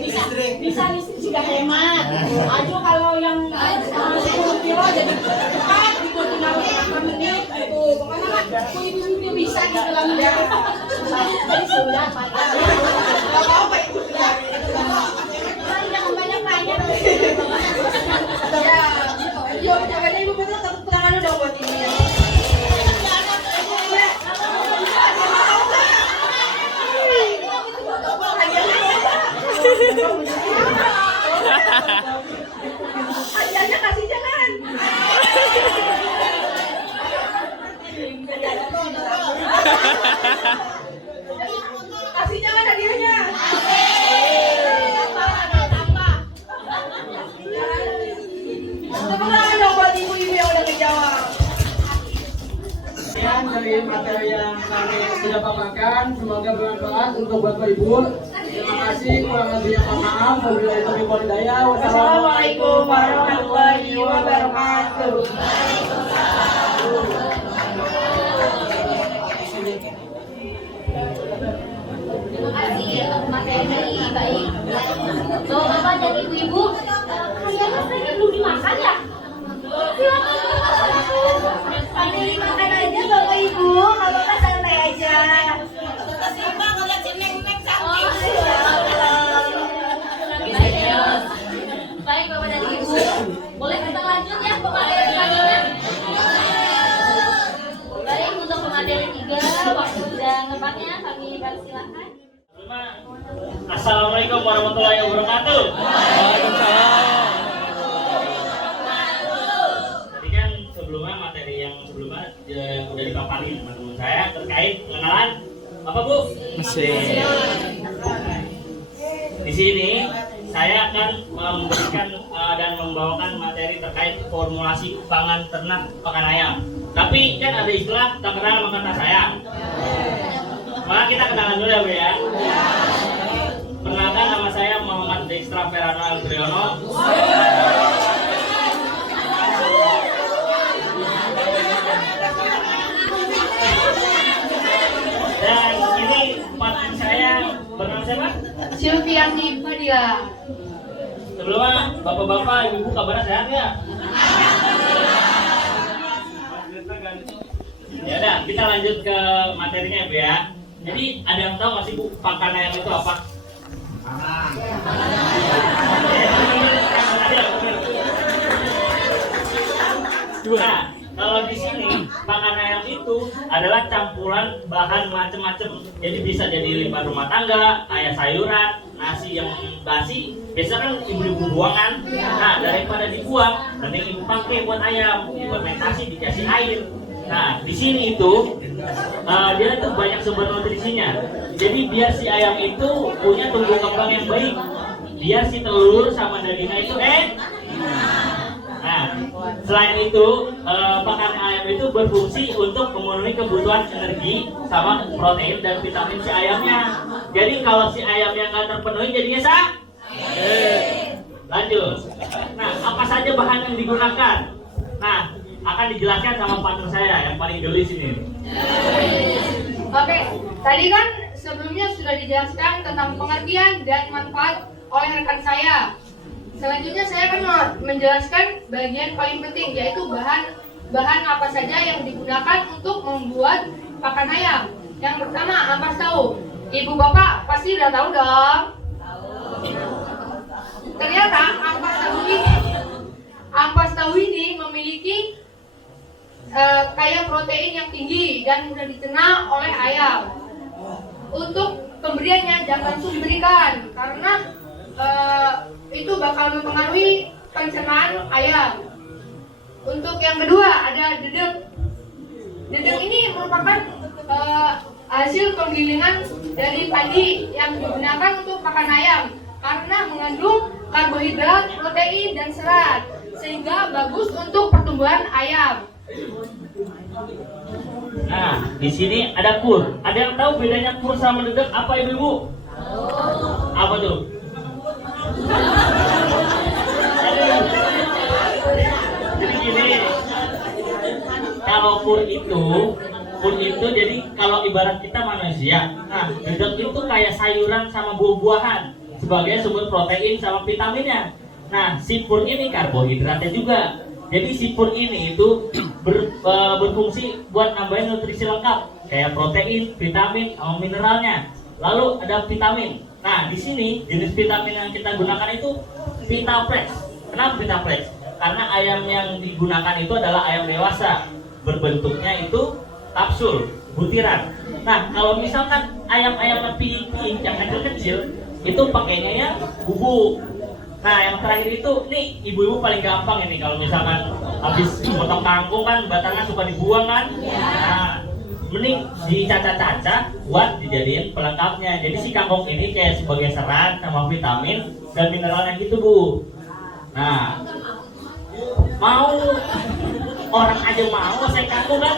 Bisa listrik juga hemat. Aduh kalau yang 10 kilo jadi cepat, ikut tinggal 8 menit. Tuh, pokoknya mah ibu-ibu bisa di dalamnya. Jadi sudah, Pak. Gak apa-apa itu. Jangan banyak nanya. Ya, jangan ibu betul tepuk tangan dong buat ini. Hadiahnya kasih jangan. Kasih jangan hadiahnya. Tepuk tangan dong buat ibu-ibu yang udah ngejawab. Sekian dari materi yang kami sudah paparkan, semoga bermanfaat untuk Bapak Ibu. Terima kasih, kurang lebihnya mohon maaf. Wabillahi taufiq wal hidayah. Wassalamualaikum warahmatullahi wabarakatuh. Terima kasih ya materi baik. Bapak dan ibu-ibu, kalian rasanya belum dimakan ya? Silakan Sambil dimakan aja Bapak Ibu, nggak apa-apa santai aja. Baik Bapak dan Ibu, boleh kita lanjut ya pemateri selanjutnya. Baik, untuk pemateri 3, waktu sudah tepatnya kami persilakan. Assalamualaikum warahmatullahi wabarakatuh. Waalaikumsalam. Tadi kan sebelumnya materi yang sebelumnya udah dipaparin teman-teman saya terkait pengenalan apa Bu? Mesin. Di sini saya akan memberikan dan membawakan materi terkait formulasi pangan ternak pakan ayam. Tapi kan ada istilah tak kenal maka tak sayang. Maka kita kenalan dulu ya Bu ya. Perkenalkan, nama saya Muhammad Destra Ferrano Albriono. Dan ini partner saya bernama siapa? Silviani Fadila. Sebelumnya bapak-bapak, ibu-ibu kabarnya sehat ya? Ya udah, kita lanjut ke materinya Bu ya. Jadi ada yang tahu nggak sih Bu pakan ayam itu apa? Nah, kalau di sini pakan ayam itu adalah campuran bahan macam-macam. Jadi bisa jadi limbah rumah tangga, kayak sayuran, nasi yang basi. Biasanya kan ibu-ibu buang kan. Nah, daripada dibuang, mending ibu pakai buat ayam, difermentasi, dikasih air. Nah, di sini itu dia tuh banyak sumber nutrisinya. Jadi biar si ayam itu punya tumbuh kembang yang baik. Biar si telur sama dagingnya itu Nah, selain itu pakan ayam itu berfungsi untuk memenuhi kebutuhan energi sama protein dan vitamin si ayamnya. Jadi kalau si ayamnya nggak terpenuhi jadinya lanjut. Nah, apa saja bahan yang digunakan? Nah, akan dijelaskan sama partner saya yang paling dulu di sini. Oke, tadi kan sebelumnya sudah dijelaskan tentang pengertian dan manfaat oleh rekan saya. Selanjutnya saya akan menjelaskan bagian paling penting, yaitu bahan apa saja yang digunakan untuk membuat pakan ayam. Yang pertama, ampas tahu. Ibu bapak pasti udah tahu dong. Ternyata ampas tahu ini memiliki kaya protein yang tinggi dan mudah dicerna oleh ayam. Untuk pemberiannya jangan langsung diberikan karena itu bakal mempengaruhi pencernaan ayam. Untuk yang kedua ada dedek. Dedek ini merupakan hasil penggilingan dari padi yang digunakan untuk pakan ayam karena mengandung karbohidrat, protein, dan serat sehingga bagus untuk pertumbuhan ayam. Nah, di sini ada kur. Ada yang tahu bedanya kur sama dedek apa ibu-ibu? Apa tuh? Jadi gini, kalau kur itu jadi kalau ibarat kita manusia. Nah, dedek itu kayak sayuran sama buah-buahan sebagai sumber protein sama vitaminnya. Nah, si pur ini karbohidratnya juga. Jadi si pur ini itu berfungsi buat nambahin nutrisi lengkap kayak protein, vitamin, sama mineralnya. Lalu ada vitamin. Nah, di sini jenis vitamin yang kita gunakan itu Vitaplex. Kenapa Vitaplex? Karena ayam yang digunakan itu adalah ayam dewasa. Berbentuknya itu kapsul, butiran. Nah, kalau misalkan ayam-ayam piiki yang kecil-kecil itu pakainya ya bubuk. Nah, yang terakhir itu nih ibu-ibu paling gampang ini kalau misalkan habis potong kangkung kan batangnya suka dibuang kan. Nah, mending dicaca-caca buat dijadiin pelengkapnya. Jadi si kangkung ini kayak sebagai serat sama vitamin dan mineralnya gitu, Bu. Nah, mau orang aja mau saya kangkung kan?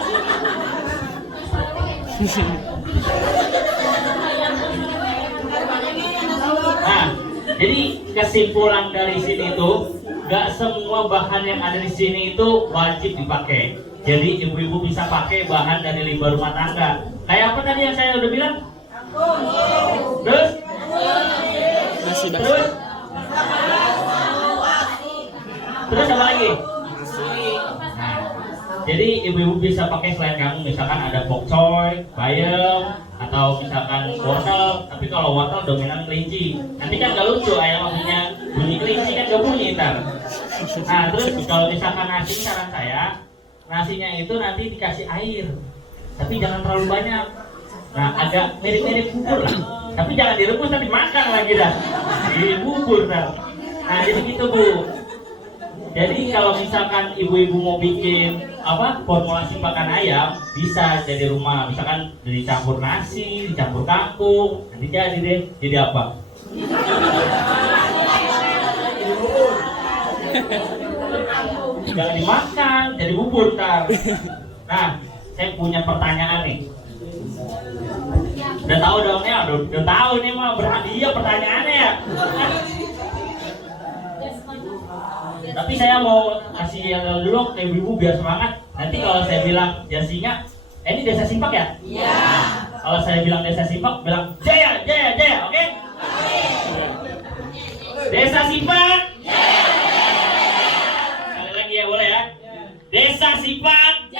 Nah, jadi kesimpulan dari sini tuh gak semua bahan yang ada di sini itu wajib dipakai. Jadi ibu-ibu bisa pakai bahan dari limbah rumah tangga. Kayak apa tadi yang saya udah bilang? Terus? Terus apa lagi? Nah, jadi ibu-ibu bisa pakai selain kamu misalkan ada pokcoy, bayam, atau misalkan wortel. Tapi kalau wortel dominan kelinci. Nanti kan gak lucu ayam punya bunyi kelinci kan gak bunyi ntar. Nah, terus kalau misalkan nasi, saran saya nasinya itu nanti dikasih air, tapi jangan terlalu banyak. Nah, agak mirip-mirip bubur lah. Tapi jangan direbus nanti makan lagi dah. Di bubur dah. Nah, jadi gitu, Bu. Jadi kalau misalkan ibu-ibu mau bikin formulasi pakan ayam, bisa jadi rumah. Misalkan dicampur nasi, dicampur kangkung, nanti jadi deh. Jadi apa? Jangan dimakan, jadi bubur kan. Nah, saya punya pertanyaan nih. Udah tahu dong ya, udah tahu nih mah berhadiah pertanyaannya ya. Tapi saya mau kasih yang dulu ke ibu-ibu biar semangat. Nanti kalau saya bilang Jasinga, ini desa Simpak ya? Iya. Kalau saya bilang desa Simpak, bilang Jaya, Jaya, Jaya, oke? Desa Simpak. Sekali lagi ya, boleh ya? Desa Simpak.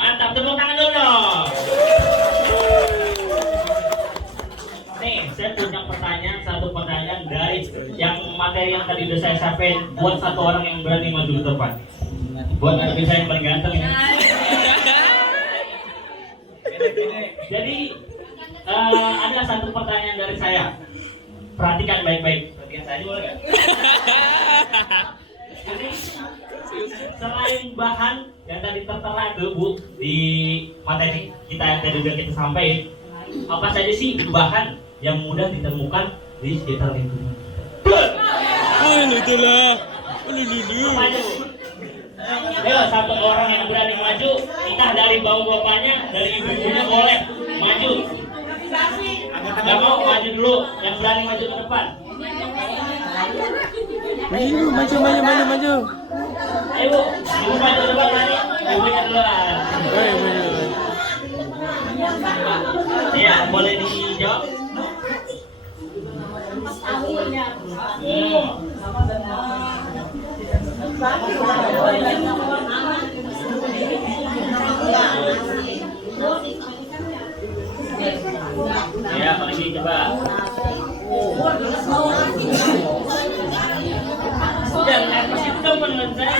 Mantap, tepuk tangan dulu dong. Nih, saya punya satu pertanyaan dari yang materi yang tadi udah saya sampaikan buat satu orang yang berani maju ke depan. Buat anak saya yang paling ganteng ini. Jadi ada satu pertanyaan dari saya. Perhatikan baik-baik. Perhatikan saya boleh nggak? Jadi selain bahan yang tadi tertera tuh Bu di materi kita yang tadi udah kita sampaikan, apa saja sih bahan yang mudah ditemukan di sekitar lingkungan? Apa aja Bu? Ayo satu orang yang berani maju, entah dari bau bapaknya, dari ibu-ibunya boleh maju. Gak mau maju dulu, yang berani maju ke depan. Maju. Ayo Bu, ibu maju ke depan berani, ibunya duluan. Ya, boleh dijawab. Ya, lagi coba. Jangan nervous itu temen saya.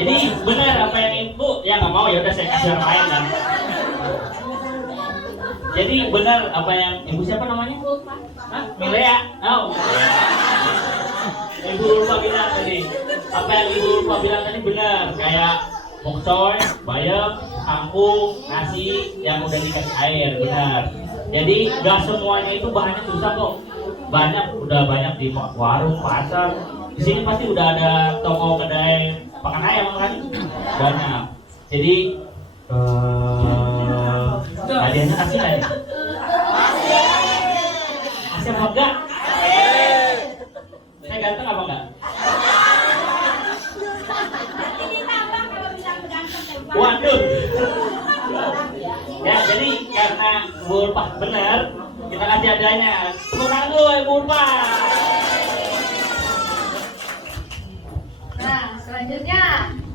Jadi benar apa yang ibu ya nggak mau ya udah saya kasih orang lain kan. Jadi benar apa yang ibu siapa namanya? Hah? Milea. Oh. Ibu Ulfa bilang tadi. Apa yang Ibu Ulfa bilang tadi benar. Kayak pokcoy, bayam, kangkung, nasi yang udah dikasih air, benar. Jadi gak semuanya itu bahannya susah kok. Udah banyak di warung, pasar. Di sini pasti udah ada toko kedai pakan ayam kan? Banyak. Jadi hadiahnya kasih nggak ya? Kasih apa enggak? Saya ganteng apa enggak? Waduh. Ya, jadi karena Bu Ulfa benar, kita kasih hadiahnya. Tepuk tangan dulu ya Bu Ulfa. Nah, selanjutnya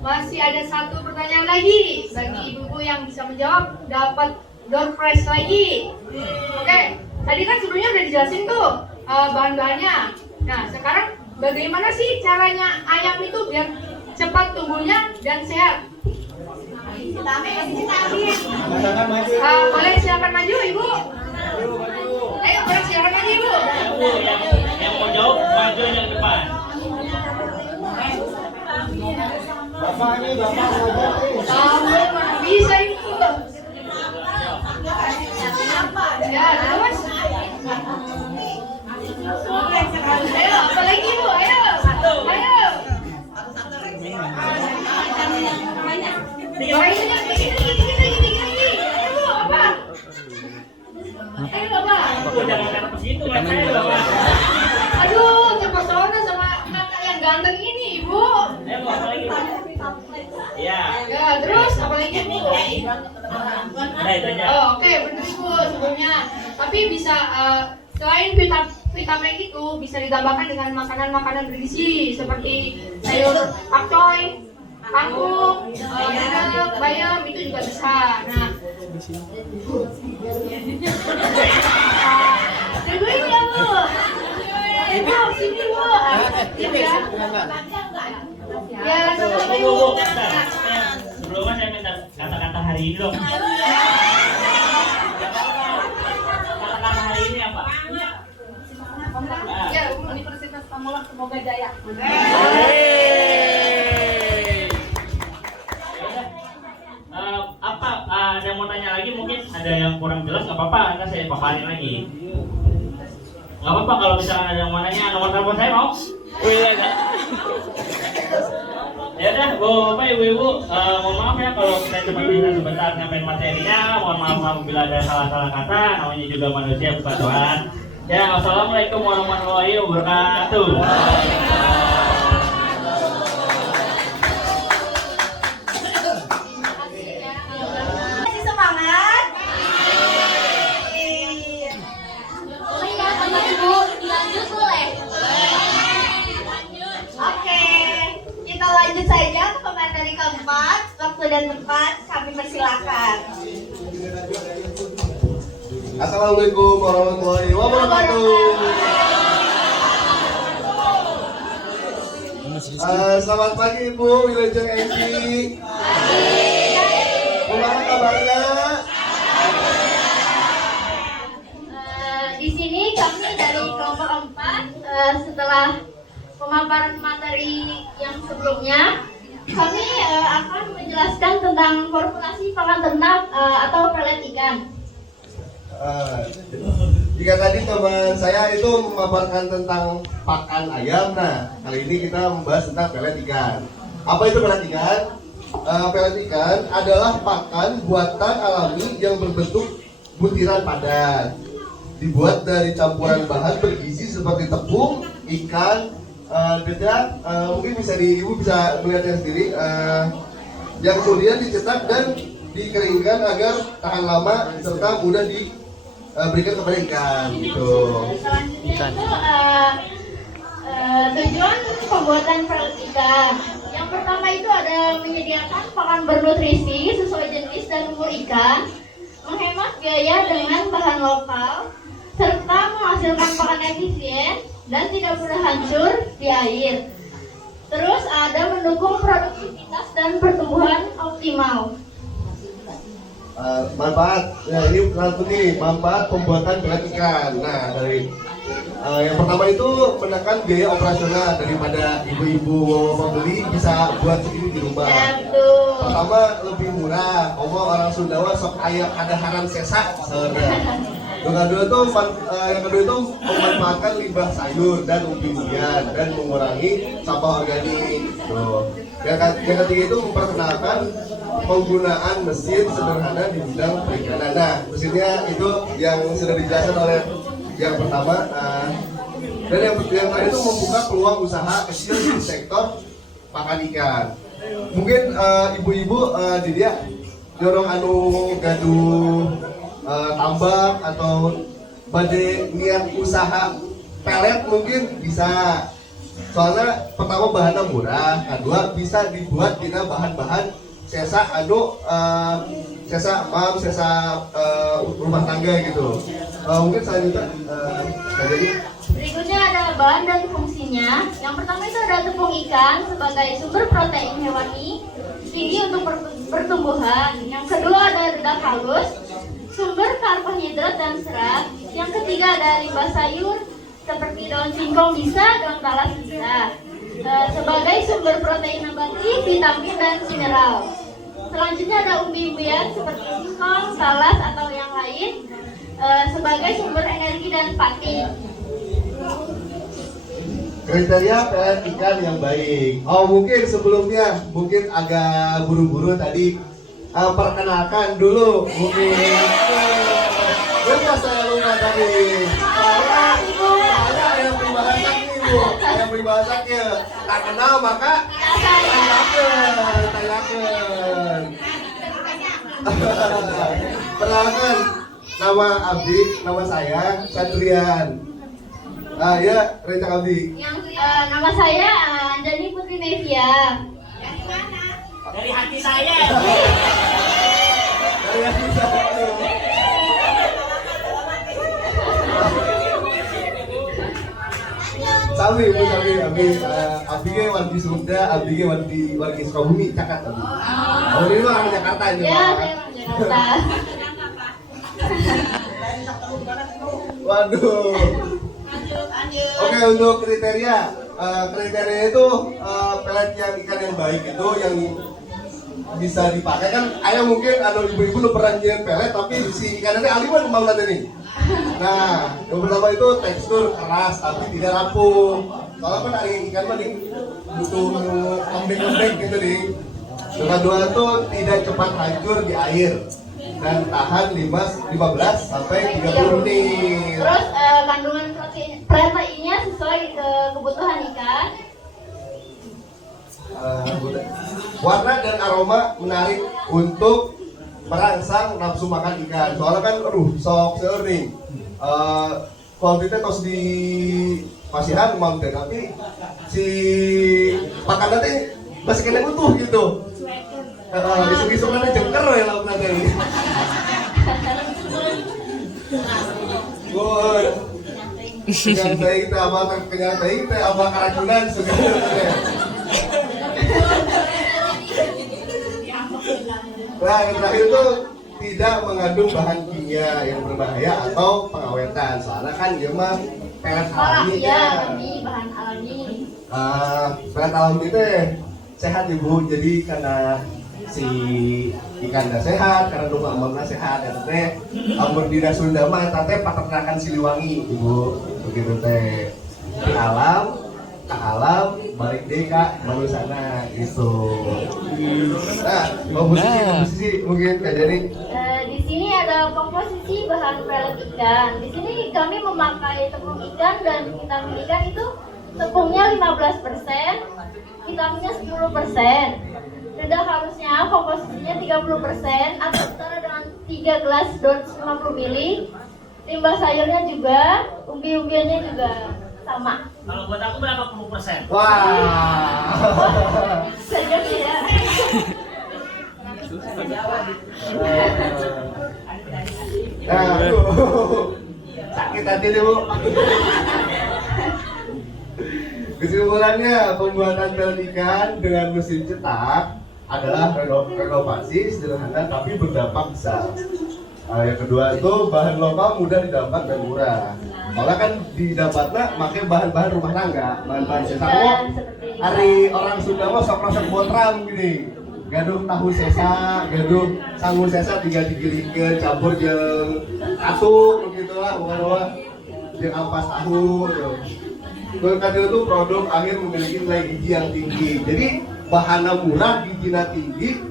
masih ada satu pertanyaan lagi bagi ibu-ibu yang bisa menjawab dapat door prize lagi. Oke, tadi kan sebelumnya udah dijelasin tuh bahan-bahannya. Nah, sekarang bagaimana sih caranya ayam itu biar cepat tumbuhnya dan sehat? Boleh silakan maju ibu. Ayo boleh silakan maju ibu. Yang mau jawab maju yang depan. Bapak ini bapak ngajar nih. Mana bisa ibu? Ya terus. Ayo apa lagi ibu? Ayo. Ayo. Ayo apa? Ayo bapak. Jangan karena ke situ mas saya bapak. Aduh, terpesona sama kakak yang ganteng ini ibu. Ayo apa lagi? Iya. Ya terus apa lagi ibu? Nah itu aja. Oh, oke, benar ibu sebelumnya. Tapi bisa selain vitamin itu bisa ditambahkan dengan makanan-makanan bergizi seperti sayur pakcoy, kangkung, bayam itu juga bisa. Nah, tungguin ya bu. Ibu sini bu. Ya, sama ibu. Sebelumnya saya minta kata-kata hari ini dong. Kata-kata hari ini apa? Ya, Universitas Pamulang semoga jaya. Apa ada yang mau tanya lagi, mungkin ada yang kurang jelas nggak apa-apa, nanti saya paparin lagi. Nggak apa-apa kalau misalkan ada yang mau nanya, nomor telepon saya mau? Ya udah, Bapak Ibu-ibu, mohon maaf ya kalau saya cuma bisa sebentar nyampein materinya. Mohon maaf apabila ada salah-salah kata, namanya juga manusia bukan Tuhan. Ya, wassalamualaikum warahmatullahi wabarakatuh. Lanjut saja ke materi keempat, waktu dan tempat kami persilakan. Assalamualaikum warahmatullahi wabarakatuh. Selamat pagi Ibu, Wilujeng Eci. Gimana kabarnya? Di sini kami dari kelompok 4 setelah pemaparan materi yang sebelumnya, kami akan menjelaskan tentang formulasi pakan ternak atau pelet ikan. Jika tadi teman saya itu memaparkan tentang pakan ayam, nah kali ini kita membahas tentang pelet ikan. Apa itu pelet ikan? Pelet ikan adalah pakan buatan alami yang berbentuk butiran padat, dibuat dari campuran bahan bergizi seperti tepung, ikan, beda mungkin ibu bisa melihatnya sendiri, yang kemudian dicetak dan dikeringkan agar tahan lama serta mudah diberikan kepada ikan gitu. Selanjutnya itu tujuan pembuatan pelet ikan. Yang pertama itu ada menyediakan pakan bernutrisi sesuai jenis dan umur ikan, menghemat biaya dengan bahan lokal, serta menghasilkan pakan efisien dan tidak mudah hancur di air. Terus ada mendukung produktivitas dan pertumbuhan optimal. Manfaat, ya ini langsung nih manfaat pembuatan pelet ikan. Nah Yang pertama itu menekan biaya operasional daripada ibu-ibu pembeli bisa buat sendiri di rumah. Pertama lebih murah, orang Sundawa sok ayam ada haram sesak. Yang kedua itu memanfaatkan limbah sayur dan umbi-umbian dan mengurangi sampah organik. Yang ketiga itu memperkenalkan penggunaan mesin sederhana di bidang perikanan. Nah, mesinnya itu yang sudah dijelaskan oleh yang pertama, dan yang kedua itu membuka peluang usaha kecil di sektor pakan ikan. Mungkin ibu-ibu di dia dorong gaduh tambak atau badai niat usaha pelet mungkin bisa. Soalnya pertama bahannya murah, kedua bisa dibuat dengan bahan-bahan sesa rumah tangga gitu. Mungkin selanjutnya jadi Berikutnya ada bahan dan fungsinya. Yang pertama itu ada tepung ikan sebagai sumber protein hewani tinggi untuk pertumbuhan. Yang kedua ada dedak halus, sumber karbohidrat dan serat. Yang ketiga ada limbah sayur seperti daun singkong bisa, daun talas bisa, sebagai sumber protein nabati, vitamin dan mineral. Selanjutnya ada umbi-umbian seperti singkong, talas atau yang lain sebagai sumber energi dan pati. Kriteria pelet ikan yang baik. Mungkin sebelumnya agak buru-buru tadi. Perkenalkan dulu mungkin. Lupa saya lupa tadi. Saya yang peribahasa ibu, yang peribahasanya tak kenal maka tanyakan. Perkenalkan, nama saya Satrian. Ya, Rencang Abdi. Nama saya Anjani Putri Nevia. Dari mana? Dari hati saya. Dari hati saya. Sawi, Abdi ge wargi Sunda, Abdi ge wargi Sukabumi, cakat Abdi. Ini mah orang Jakarta ini. Ya, saya orang Jakarta. Waduh. Oke, untuk kriteria itu pelet yang ikan yang baik itu yang bisa dipakai kan. Ayah mungkin ada ibu-ibu lu pernah nyian pelet tapi si ikannya aliman kembang nanti nih. Nah, yang pertama itu tekstur keras tapi tidak rapuh. Soalnya kan ada ikan mah butuh lembek-lembek gitu nih. Yang kedua itu tidak cepat hancur di air dan tahan 15 sampai 30 menit. Terus kandungan proteinnya sesuai ke kebutuhan ikan. Warna dan aroma menarik untuk merangsang nafsu makan ikan. Soalnya kan sok seuring. Kualitasnya tos di pasihan mountain tapi si pakan nanti masih kena utuh gitu. Isuk-isuk nanti jengker ya lauk nanti. Boy. Kenyataan kita apa keracunan sebenarnya. Nah, yang terakhir itu tidak mengandung bahan kimia yang berbahaya atau pengawetan. Soalnya kan dia mah pelet alami ya. Bahan alami. Pelet alami itu sehat ibu. Jadi karena si ikan dah sehat, karena rumah amannya sehat, dan teh amun di Sunda mah teh peternakan Siliwangi ibu. Begitu teh di alam, ke alam, balik deh kak manusana itu. Nah, komposisi mungkin Kak Jani. Di sini ada komposisi bahan pelet ikan. Di sini kami memakai tepung ikan dan vitamin ikan itu tepungnya 15%, vitaminnya 10%. Dedak halusnya komposisinya 30% atau setara dengan 3 gelas 250 ml. Limbah sayurnya juga, umbi-umbiannya juga sama. Kalau buat aku berapa puluh persen? Wah. Saja ya. Sakit hati deh bu. Kesimpulannya, pembuatan pelet ikan dengan mesin cetak adalah renovasi sederhana tapi berdampak besar. Yang kedua itu bahan lokal mudah didapat dan murah. Soalnya kan didapatnya pakai bahan-bahan rumah tangga, bahan-bahan sisa. Hari orang Sunda mah sok masak botram gini. Gaduh tahu sesa, gaduh sangu sesa tinggal digilingkeun campur jeung atuk begitulah bukan jeung ampas tahu gitu. Terus kan itu produk akhir memiliki nilai gizi yang tinggi. Jadi bahannya murah, gizinya tinggi.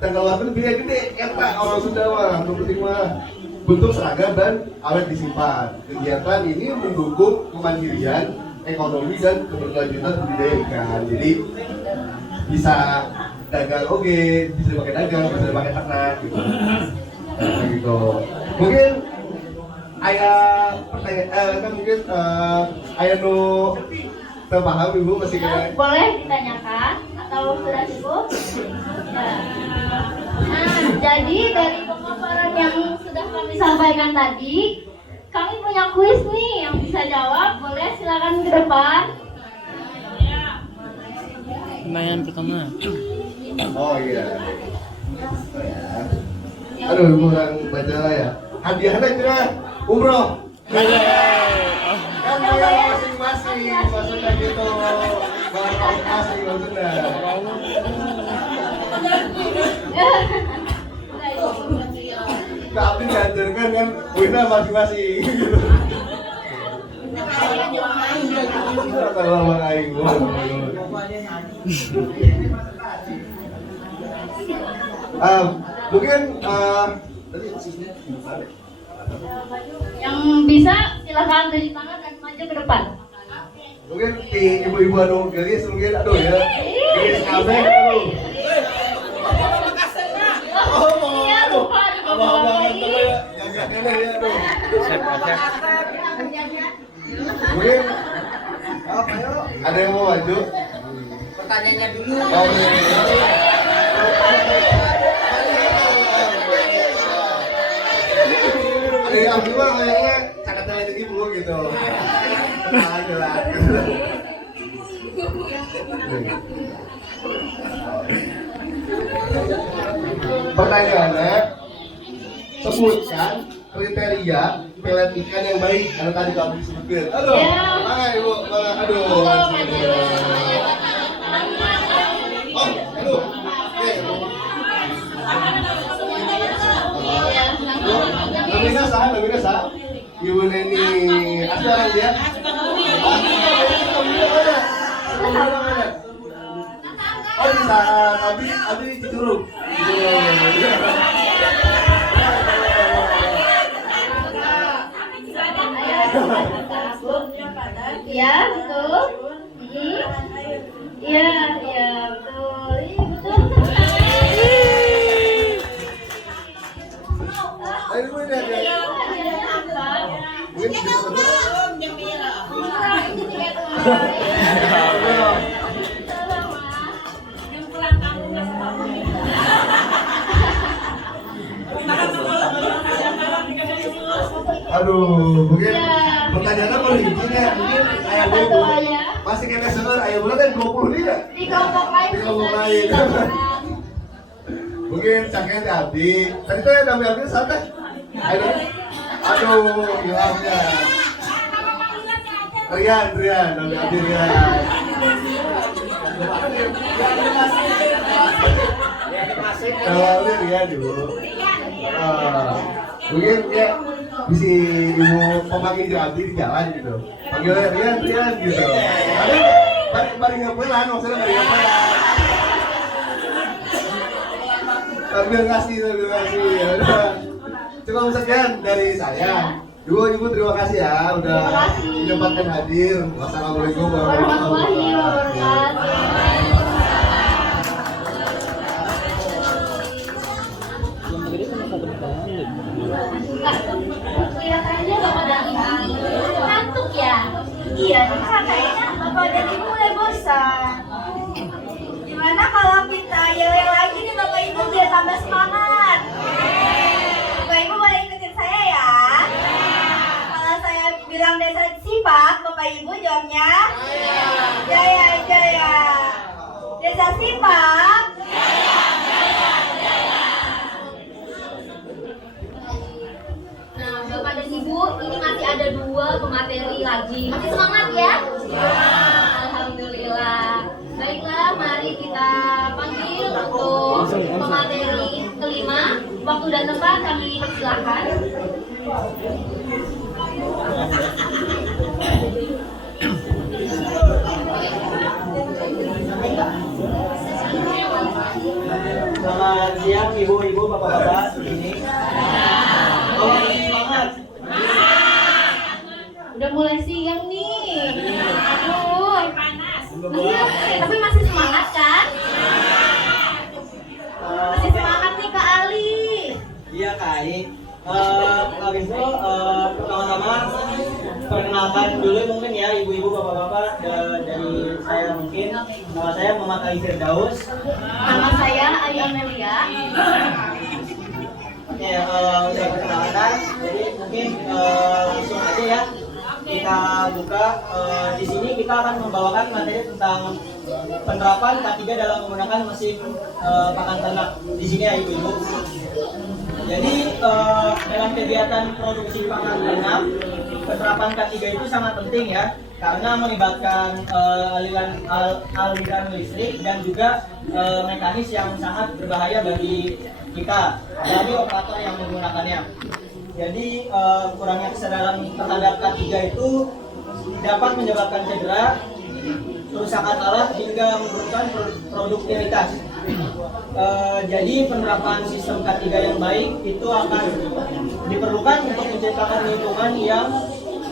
Tenggelamkan biaya gede, eta orang Sunda mah, penting mah bentuk seragam dan awet disimpan. Kegiatan ini mendukung kemandirian ekonomi dan keberlanjutan budidaya ikan. Jadi bisa dagang bisa dipakai dagang, bisa dipakai ternak gitu. Gitu. Mungkin pertanyaan mungkin ayah nu terpaham ibu masih kayak boleh ditanyakan atau sudah cukup? Nah, jadi dari pemaparan yang sudah kami sampaikan tadi, kami punya kuis nih yang bisa jawab. Boleh silakan ke depan. Pertanyaan pertama. Oh iya. Aduh, kurang baca ya. Hadiahnya kira umroh. Kan bayar masing-masing, maksudnya gitu. Bahan masing maksudnya. Tapi diajarkan kan wina masing-masing. Kalau lama aing mungkin yang bisa silakan cuci tangan dan maju ke depan. Mungkin di ibu-ibu anu gelis mungkin aduh ya. Gelis kabeh aduh. Iya, lupa juga lagi. Jangan ya aduh. Mungkin apa ya? Ada yang mau maju? Pertanyaannya dulu. Ada yang kedua kayaknya cakatan lagi dulu gitu. Aja lah. Pertanyaannya, sebutkan kriteria pelet ikan yang baik karena tadi kamu disebutkan. Aduh, mana ibu? Aduh. Aduh. Namina sah. Ibu Neni, ada orang dia? Oh bisa, tapi di Curug. Iya, betul. Iya, betul. Aduh, mungkin pertanyaannya paling gini ya, mungkin ayah ibu masih kayak senar, ayah bulan kan 20 nih ya? Di kelompok lain. Mungkin caknya di Abdi, tadi tuh yang kami ambil santai. Aduh, hilangnya. Rian, kami ambil Rian. Kalau Rian dulu. Mungkin ya bisa ibu pemanggil di Abdi di jalan gitu. Panggilnya Rian gitu. Tapi bari ngapelan, maksudnya bari ngapelan. Terima kasih. Cukup sekian dari saya. Ibu terima kasih ya udah menyempatkan hadir. Wassalamualaikum warahmatullahi wabarakatuh. Kelihatannya Bapak dan Ibu ngantuk ya? Iya, kayaknya Bapak dan Ibu mulai bosan. Gimana kalau kita yel lagi nih Bapak Ibu biar tambah semangat? Bapak Ibu boleh ikutin saya ya? Kalau saya bilang desa Sipak, Bapak Ibu jawabnya? Jaya. Desa Sipak. pemateri lagi. Masih semangat ya? Alhamdulillah. Baiklah, mari kita panggil untuk pemateri kelima. Waktu dan tempat kami persilahkan. Selamat siang ibu-ibu, bapak-bapak di sini. Oh, semangat. Udah mulai siang nih. Aduh, panas. Tapi masih semangat kan? Masih semangat nih Kak Ali. Iya Kak Ali. Kalau gitu pertama-tama perkenalkan dulu mungkin ya ibu-ibu, bapak-bapak dari saya mungkin. Nama saya Muhammad Ali Firdaus. Nama saya Ali Amelia. Oke, udah perkenalkan. Jadi mungkin langsung aja ya. Kita buka. Di sini kita akan membawakan materi tentang penerapan K3 dalam menggunakan mesin pakan ternak. Di sini ya ibu-ibu. Jadi dalam kegiatan produksi pakan ternak, penerapan K3 itu sangat penting ya, karena melibatkan aliran listrik dan juga mekanis yang sangat berbahaya bagi kita, dari operator yang menggunakannya. Jadi kurangnya kesadaran terhadap K3 itu dapat menyebabkan cedera, kerusakan alat hingga menurunkan produktivitas. Jadi penerapan sistem K3 yang baik itu akan diperlukan untuk menciptakan lingkungan yang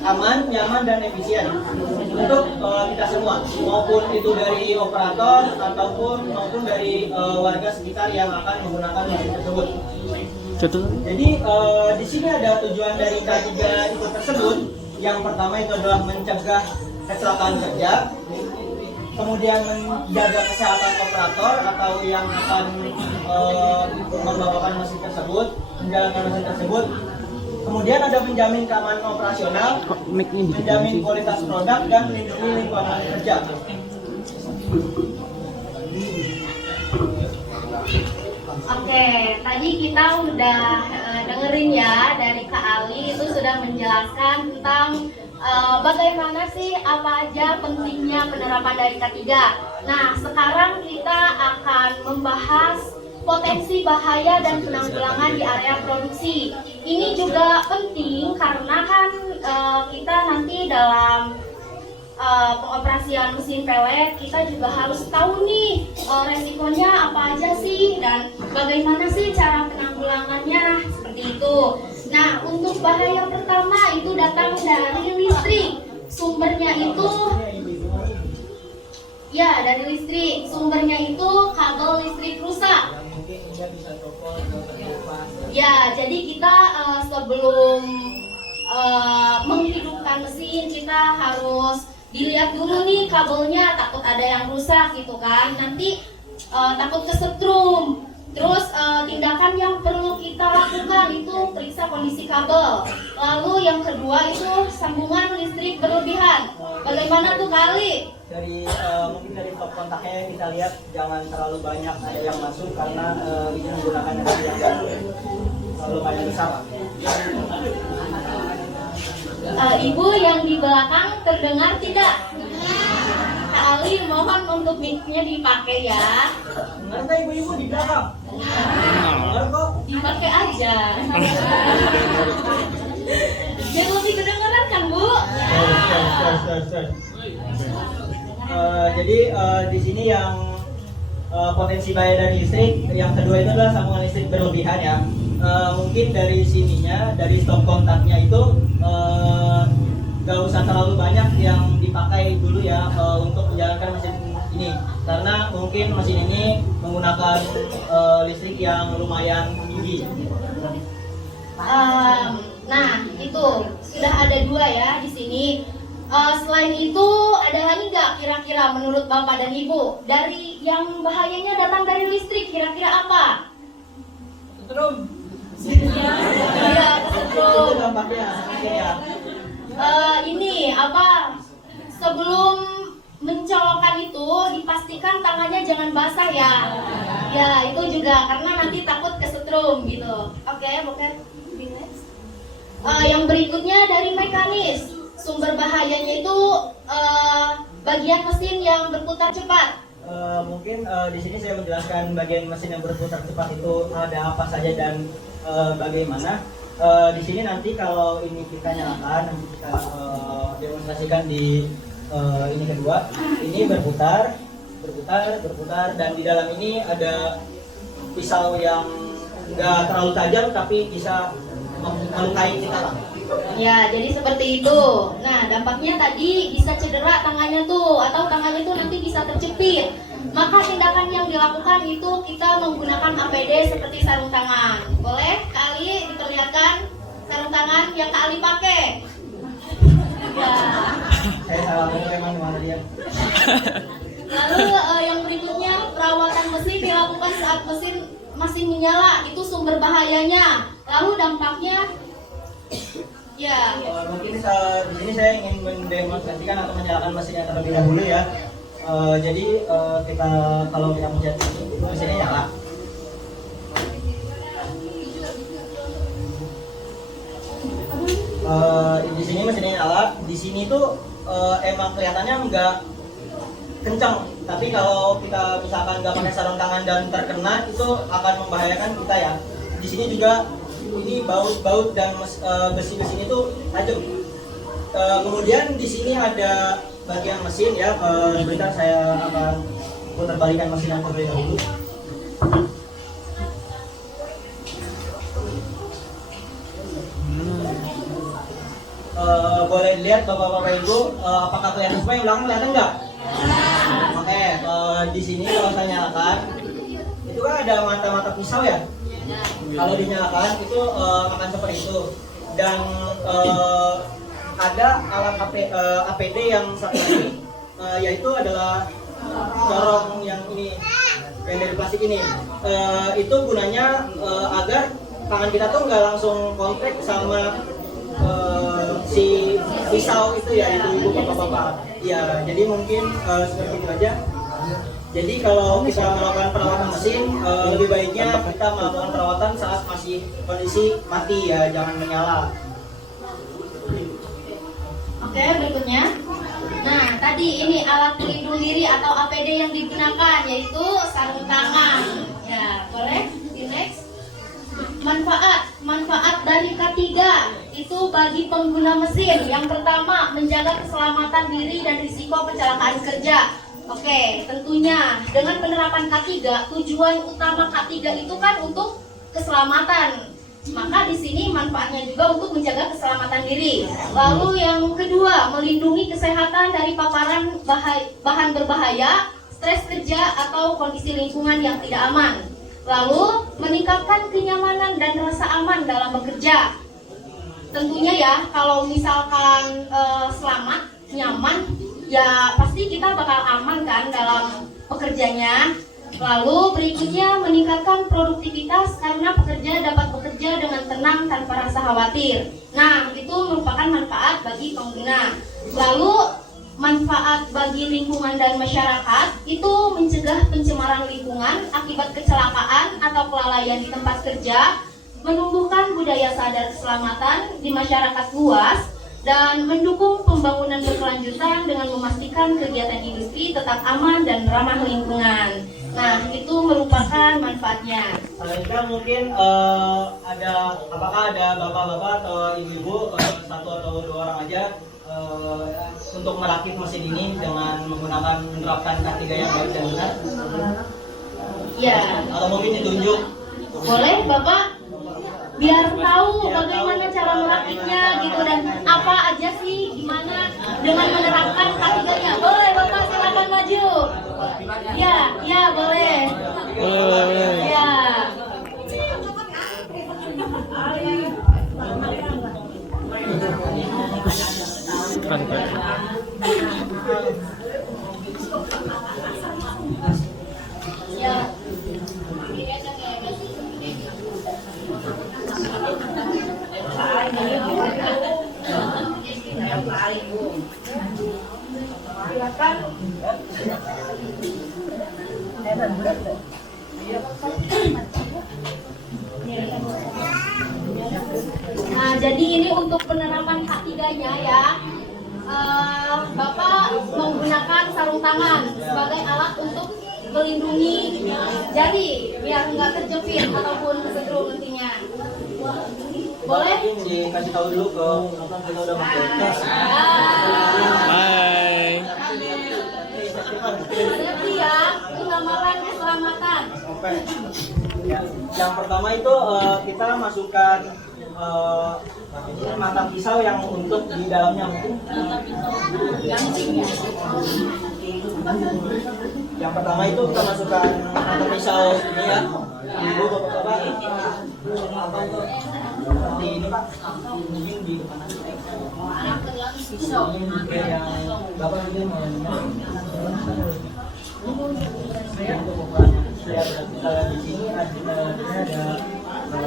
aman, nyaman, dan efisien untuk kita semua, maupun itu dari operator maupun dari warga sekitar yang akan menggunakan mesin tersebut. Jadi di sini ada tujuan dari K3 itu tersebut. Yang pertama itu adalah mencegah kecelakaan kerja, kemudian menjaga kesehatan operator atau yang akan membawakan mesin tersebut, menjalankan mesin tersebut. Kemudian ada menjamin keamanan operasional, menjamin kualitas produk, dan melindungi lingkungan kerja. Oke, tadi kita udah dengerin ya dari Kak Ali itu sudah menjelaskan tentang bagaimana sih apa aja pentingnya penerapan dari K3. Nah, sekarang kita akan membahas potensi bahaya dan penanggulangan di area produksi. Ini juga penting karena kan kita nanti dalam pengoperasian mesin pelet kita juga harus tahu nih resikonya apa aja sih dan bagaimana sih cara penanggulangannya seperti itu. Nah, untuk bahaya pertama itu datang dari listrik. Sumbernya itu ya dari listrik. Sumbernya itu kabel listrik rusak. Ya, jadi kita sebelum menghidupkan mesin kita harus dilihat dulu nih kabelnya, takut ada yang rusak gitu kan, nanti takut kesetrum. Terus tindakan yang perlu kita lakukan itu periksa kondisi kabel. Lalu yang kedua itu sambungan listrik berlebihan. Bagaimana tuh kali? Dari mungkin dari top kontaknya kita lihat jangan terlalu banyak ada yang masuk karena ini menggunakan energi yang terlalu banyak besar. Ibu yang di belakang terdengar tidak? Kak Ali mohon untuk mic-nya dipakai ya. Dengar ibu-ibu di belakang? Dengar kok? Dipakai aja. Biar lebih kedengeran kan Bu? Jadi di sini yang potensi bahaya dari listrik, yang kedua itu adalah sambungan listrik berlebihan ya. Mungkin dari sininya, dari stop kontaknya itu gak usah terlalu banyak yang dipakai dulu ya untuk menjalankan mesin ini, karena mungkin mesin ini menggunakan listrik yang lumayan tinggi. Nah itu sudah ada dua ya di sini. Selain itu ada lagi nggak kira-kira menurut Bapak dan Ibu dari yang bahayanya datang dari listrik, kira-kira apa? Setrum. Iya, kesetrum. Itu dampaknya ya. Ini apa? Sebelum mencolokkan itu dipastikan tangannya jangan basah ya. Ya itu juga karena nanti takut kesetrum gitu. Oke. Yang berikutnya dari mekanis. sumber bahayanya itu bagian mesin yang berputar cepat. Mungkin di sini saya menjelaskan bagian mesin yang berputar cepat itu ada apa saja dan bagaimana. Di sini nanti kalau ini kita nyalakan, nanti kita demonstrasikan di ini kedua. Ini berputar, dan di dalam ini ada pisau yang nggak terlalu tajam tapi bisa melukai kita lah. Ya, jadi seperti itu. Nah, dampaknya tadi bisa cedera tangannya tuh, atau tangannya tuh nanti bisa terjepit. Maka tindakan yang dilakukan itu kita menggunakan APD seperti sarung tangan. Boleh kali diperlihatkan sarung tangan yang Kak Ali pakai? Ya. Saya salah ngomong emang gimana dia. Lalu yang berikutnya, perawatan mesin dilakukan saat mesin masih menyala, itu sumber bahayanya. Lalu dampaknya ya. Mungkin di sini saya ingin mendemonstrasikan atau menyalakan mesinnya terlebih dahulu ya. Jadi kita kalau kita pencet ini, itu mesinnya nyala. Di sini mesinnya nyala. Di sini tuh emang kelihatannya nggak kencang, tapi kalau kita misalkan nggak pakai sarung tangan dan terkena, itu akan membahayakan kita ya. Di sini juga ini baut dan besi-besi itu tajam. Kemudian di sini ada bagian mesin ya. Sebentar saya akan putar balikan mesin yang terlebih dahulu. Boleh dilihat bapak-bapak ibu, apakah kelihatan semua yang belakang kelihatan nggak? Oke, di sini kalau saya nyalakan, itu kan ada mata-mata pisau ya. Kalau dinyalakan itu akan seperti itu. Dan ada alat APD yang satu lagi, yaitu adalah corong yang ini, yang dari plastik ini. Itu gunanya agar tangan kita tuh nggak langsung kontak sama si pisau itu ya, ibu bapak-bapak. Ya, jadi mungkin seperti itu aja. Jadi kalau kita melakukan perawatan mesin, lebih baiknya kita melakukan perawatan saat masih kondisi mati ya, jangan menyala. Oke, berikutnya. Nah, tadi ini alat pelindung diri atau APD yang digunakan, yaitu sarung tangan. Ya, boleh di next. Manfaat dari K3 itu bagi pengguna mesin. Yang pertama, menjaga keselamatan diri dan risiko kecelakaan kerja. Oke, tentunya dengan penerapan K3, tujuan utama K3 itu kan untuk keselamatan. Maka di sini manfaatnya juga untuk menjaga keselamatan diri. Lalu yang kedua, melindungi kesehatan dari paparan bahan berbahaya, stres kerja atau kondisi lingkungan yang tidak aman. Lalu meningkatkan kenyamanan dan rasa aman dalam bekerja. Tentunya ya, kalau misalkan selamat, nyaman, ya pasti kita bakal aman kan dalam pekerjanya. Lalu berikutnya meningkatkan produktivitas karena pekerja dapat bekerja dengan tenang tanpa rasa khawatir. Nah, itu merupakan manfaat bagi pengguna. Lalu manfaat bagi lingkungan dan masyarakat itu mencegah pencemaran lingkungan akibat kecelakaan atau kelalaian di tempat kerja, menumbuhkan budaya sadar keselamatan di masyarakat luas, dan mendukung pembangunan berkelanjutan dengan memastikan kegiatan industri tetap aman dan ramah lingkungan. Nah, itu merupakan manfaatnya. Selanjutnya mungkin apakah ada bapak-bapak atau ibu-ibu, satu atau dua orang aja, untuk merakit mesin ini dengan menerapkan K3 yang baik dan benar? Ya. Atau mungkin ditunjuk? Boleh, Bapak? Biar tahu bagaimana cara merakitnya gitu, dan apa aja sih, gimana dengan menerapkan K3-nya. Boleh, Bapak, silakan maju. Ya, boleh. Ya. Ya. Nah, jadi ini untuk penerapan K3-nya ya. Bapak menggunakan sarung tangan sebagai alat untuk melindungi jari biar nggak terjepit ataupun kesetrum nantinya. Boleh? Dikasih tahu dulu ke nonton kita udah pakai. Bye. Safety ya, itu gambaran keselamatan. Oke. Ya, yang pertama itu kita masukkan mata pisau yang untuk di dalamnya mungkin. Yang pertama itu kita masukkan mata pisau ini ya. Ibu bapak-bapak. Apa itu? Seperti ini Pak. Mungkin di depan aja. Oke, yang bapak mungkin mau lihat kita di sini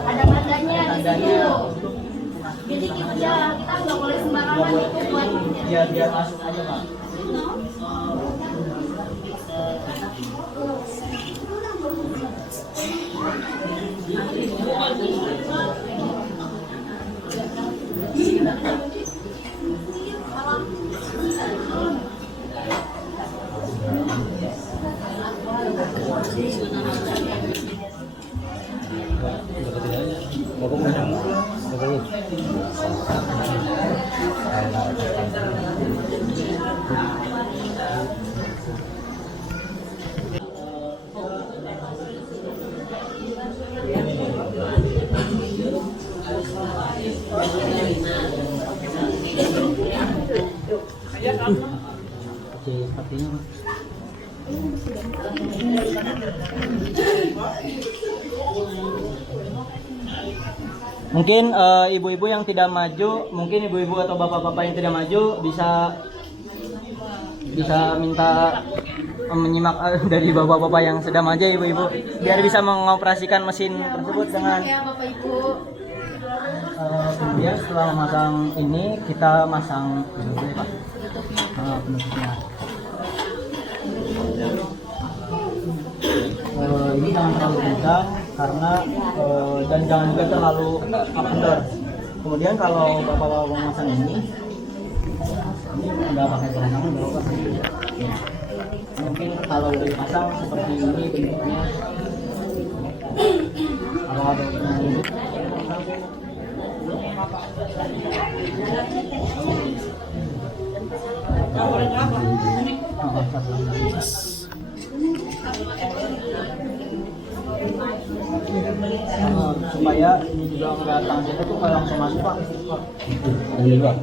Ada tandanya di situ. Jadi kita nggak boleh sembarangan itu buat biar masuk aja Pak. Mungkin ibu-ibu yang tidak maju, mungkin ibu-ibu atau bapak-bapak yang tidak maju bisa minta menyimak dari bapak-bapak yang sedang maju, ibu-ibu, biar bisa mengoperasikan mesin tersebut dengan ya Bapak Ibu. kemudian setelah memasang ini kita masang penutupnya Pak. Penutupnya. Ini jangan terlalu kencang karena dan jangan juga terlalu under. Kemudian kalau bapak-bapak memasang ini nggak pakai celana bapak mungkin kalau udah dipasang seperti ini bentuknya. Kalau ada ini supaya ini juga nggak tangan kita tuh kalau langsung masuk Pak. Ini Pak.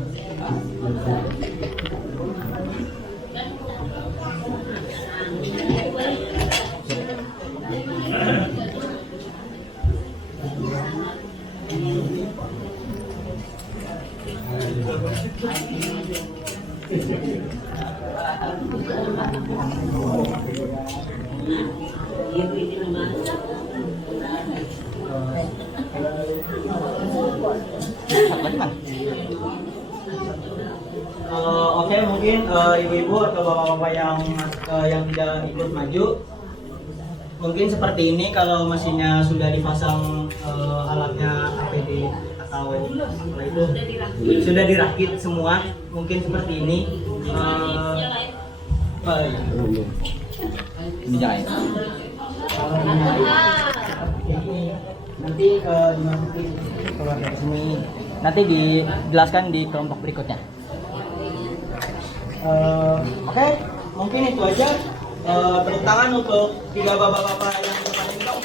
Oke, mungkin ibu-ibu atau bapak-bapak yang tidak ikut maju, mungkin seperti ini. Kalau mesinnya sudah dipasang alatnya APD atau apa itu sudah dirakit semua, mungkin seperti ini. Dijahit. Nanti dimasukin keluar dari sini. Nanti dijelaskan di kelompok berikutnya. Oke, mungkin itu aja. Tepuk tangan untuk 3 bapak-bapak yang depan ini Pak.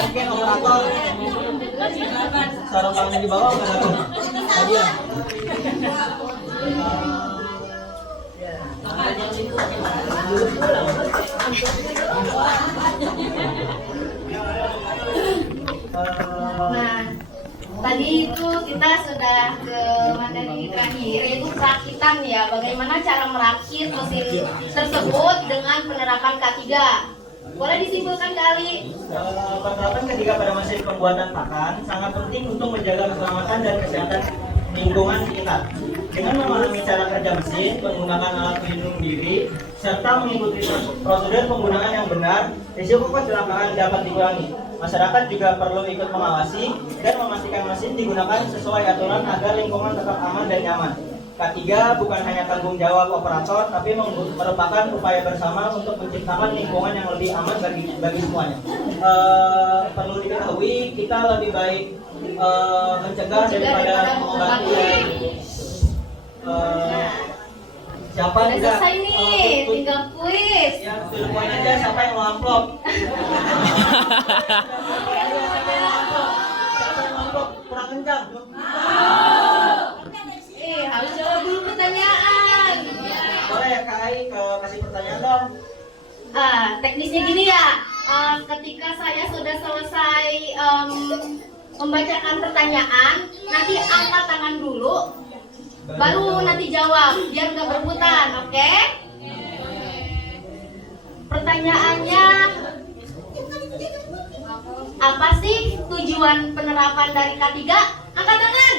Mungkin operator sarung tangan di bawah nggak ada hadiah. Nah, tadi itu kita sudah ke materi terakhir, yaitu perakitan ya. Bagaimana cara merakit mesin tersebut dengan penerapan K3. Boleh disimpulkan kali. Penerapan ketika pada mesin pembuatan pakan sangat penting untuk menjaga keselamatan dan kesehatan lingkungan sekitar. Dengan memahami cara kerja mesin, menggunakan alat pelindung diri, serta mengikuti prosedur penggunaan yang benar, risiko kecelakaan dapat dikurangi. Masyarakat juga perlu ikut mengawasi dan memastikan mesin digunakan sesuai aturan agar lingkungan tetap aman dan nyaman. Ketiga, bukan hanya tanggung jawab operator, tapi merupakan upaya bersama untuk menciptakan lingkungan yang lebih aman bagi semuanya. Perlu diketahui, kita lebih baik mencegah daripada mengobati. Siapa Udah juga selesai nih, tinggal kuis. Ya, poin aja siapa yang mau amplop. Siapa yang mau amplop kurang kencang. Harus jawab dulu pertanyaan. Boleh ya Kak Ai kasih pertanyaan dong. Teknisnya gini ya, ketika saya sudah selesai membacakan pertanyaan, nanti angkat tangan dulu, baru nanti jawab, biar nggak berebutan, oke? Pertanyaannya, apa sih tujuan penerapan dari K3? Angkat tangan.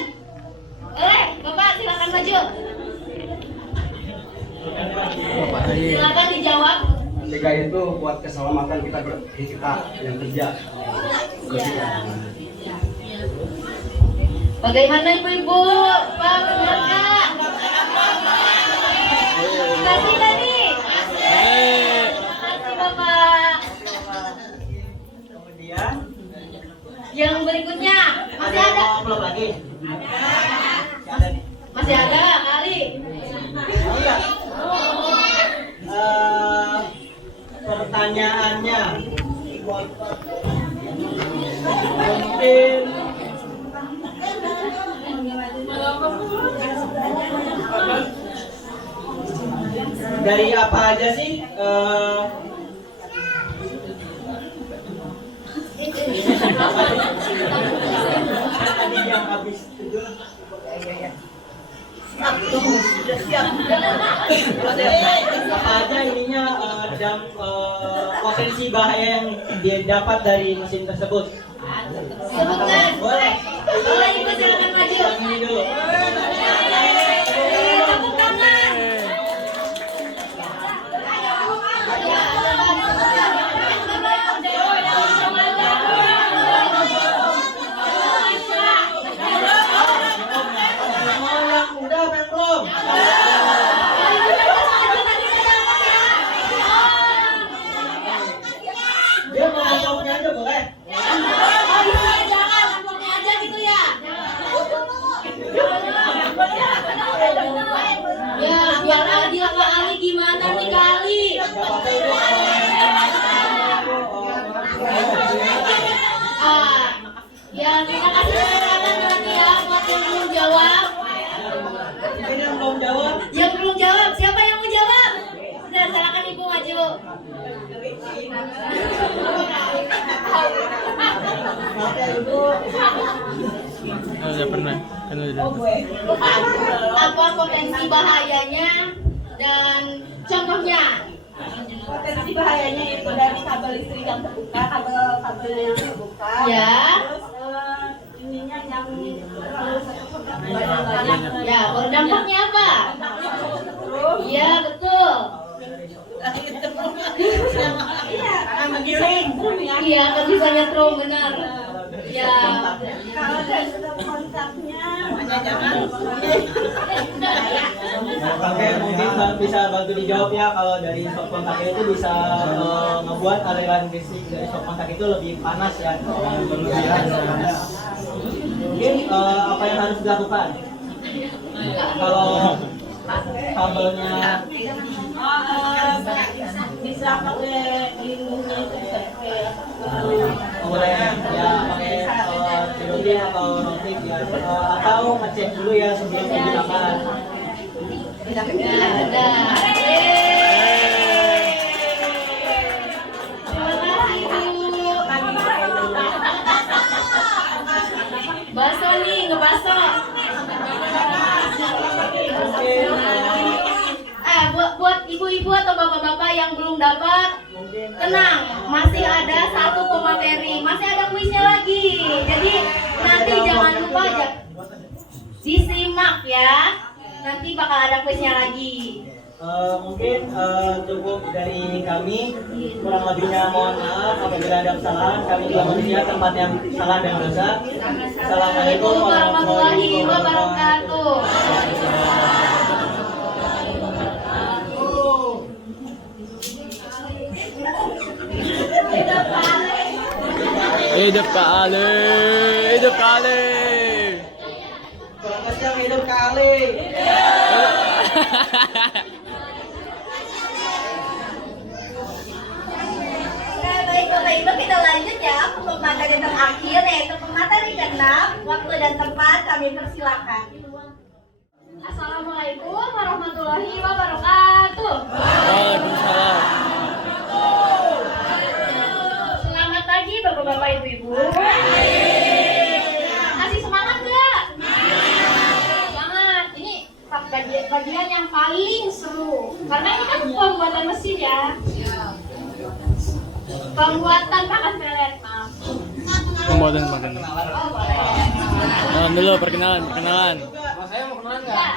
Bapak silakan maju. Silakan dijawab. Tiga itu buat keselamatan kita yang kerja. Bagaimana ibu-ibu? Pak, benar Kak? Kasih tadi. Kasih Bapak. Kemudian Yang berikutnya masih ada? Amplop lagi. Masih ada kali. Iya. Pertanyaannya mungkin dari apa aja sih tadi yang habis itu apa aja ininya dan potensi bahaya yang dia dapat dari mesin tersebut. Sebutkan. Boleh. Boleh ibu silakan maju. Yang ini dulu. Tepuk tangan. Udah belum? Dia mau amplopnya aja boleh? Jangan, amplopnya aja gitu ya. Ya, biar adil Kak Ali gimana nih Kali? Ya kita kasih kesempatan nanti ya buat yang belum jawab. Ini yang belum jawab. Yang belum jawab, siapa yang mau jawab? Sudah, silakan ibu maju. Udah pernah. Kan udah. Apa potensi bahayanya dan contohnya? Potensi bahayanya itu dari kabel listrik yang terbuka, kabel-kabelnya yang terbuka. Ya. Terus ininya yang Ya, berdampaknya apa? Iya, betul. Iya, kan bisa nyetrum, benar. Ya. kalau dari kontaknya Oke, mungkin bisa bantu dijawab ya kalau dari stop kontaknya itu bisa membuat aliran listrik dari stop kontak itu lebih panas ya, berlebihan. Mungkin apa yang harus dilakukan? Kalau kabelnya bisa pakai lindungnya itu bisa boleh ya pakai tirotin atau notik ya, atau ngecek dulu ya sebelum digunakan. Ya, ada. Baso nih, ngebaso. Buat ibu-ibu atau bapak-bapak yang belum dapat, tenang, masih ada satu pemateri, masih ada kuisnya lagi. Jadi nanti jangan lupa aja disimak ya. Nanti bakal ada kuisnya lagi. Mungkin cukup dari kami. Kurang lebihnya mohon maaf apabila ada kesalahan. Kami juga manusia, tempat yang salah dan dosa. Assalamualaikum warahmatullahi wabarakatuh. Hidup kali, hidup kali. Selamat siang, hidup kali. Baik Bapak Ibu, kita lanjut ya ke pemakan yang terakhir yaitu pemateri ke-6. Waktu dan tempat kami persilakan. Assalamualaikum warahmatullahi wabarakatuh. Waalaikumsalam. Selamat pagi bapak-bapak ibu-ibu. Masih semangat nggak? Semangat. Ini bagian yang paling seru karena ini kan pembuatan mesin ya. Pembuatan pakan pelet, maaf. Pembuatan makan. Oh, boleh. Kenalan dulu, perkenalan. Saya mau kenalan nggak?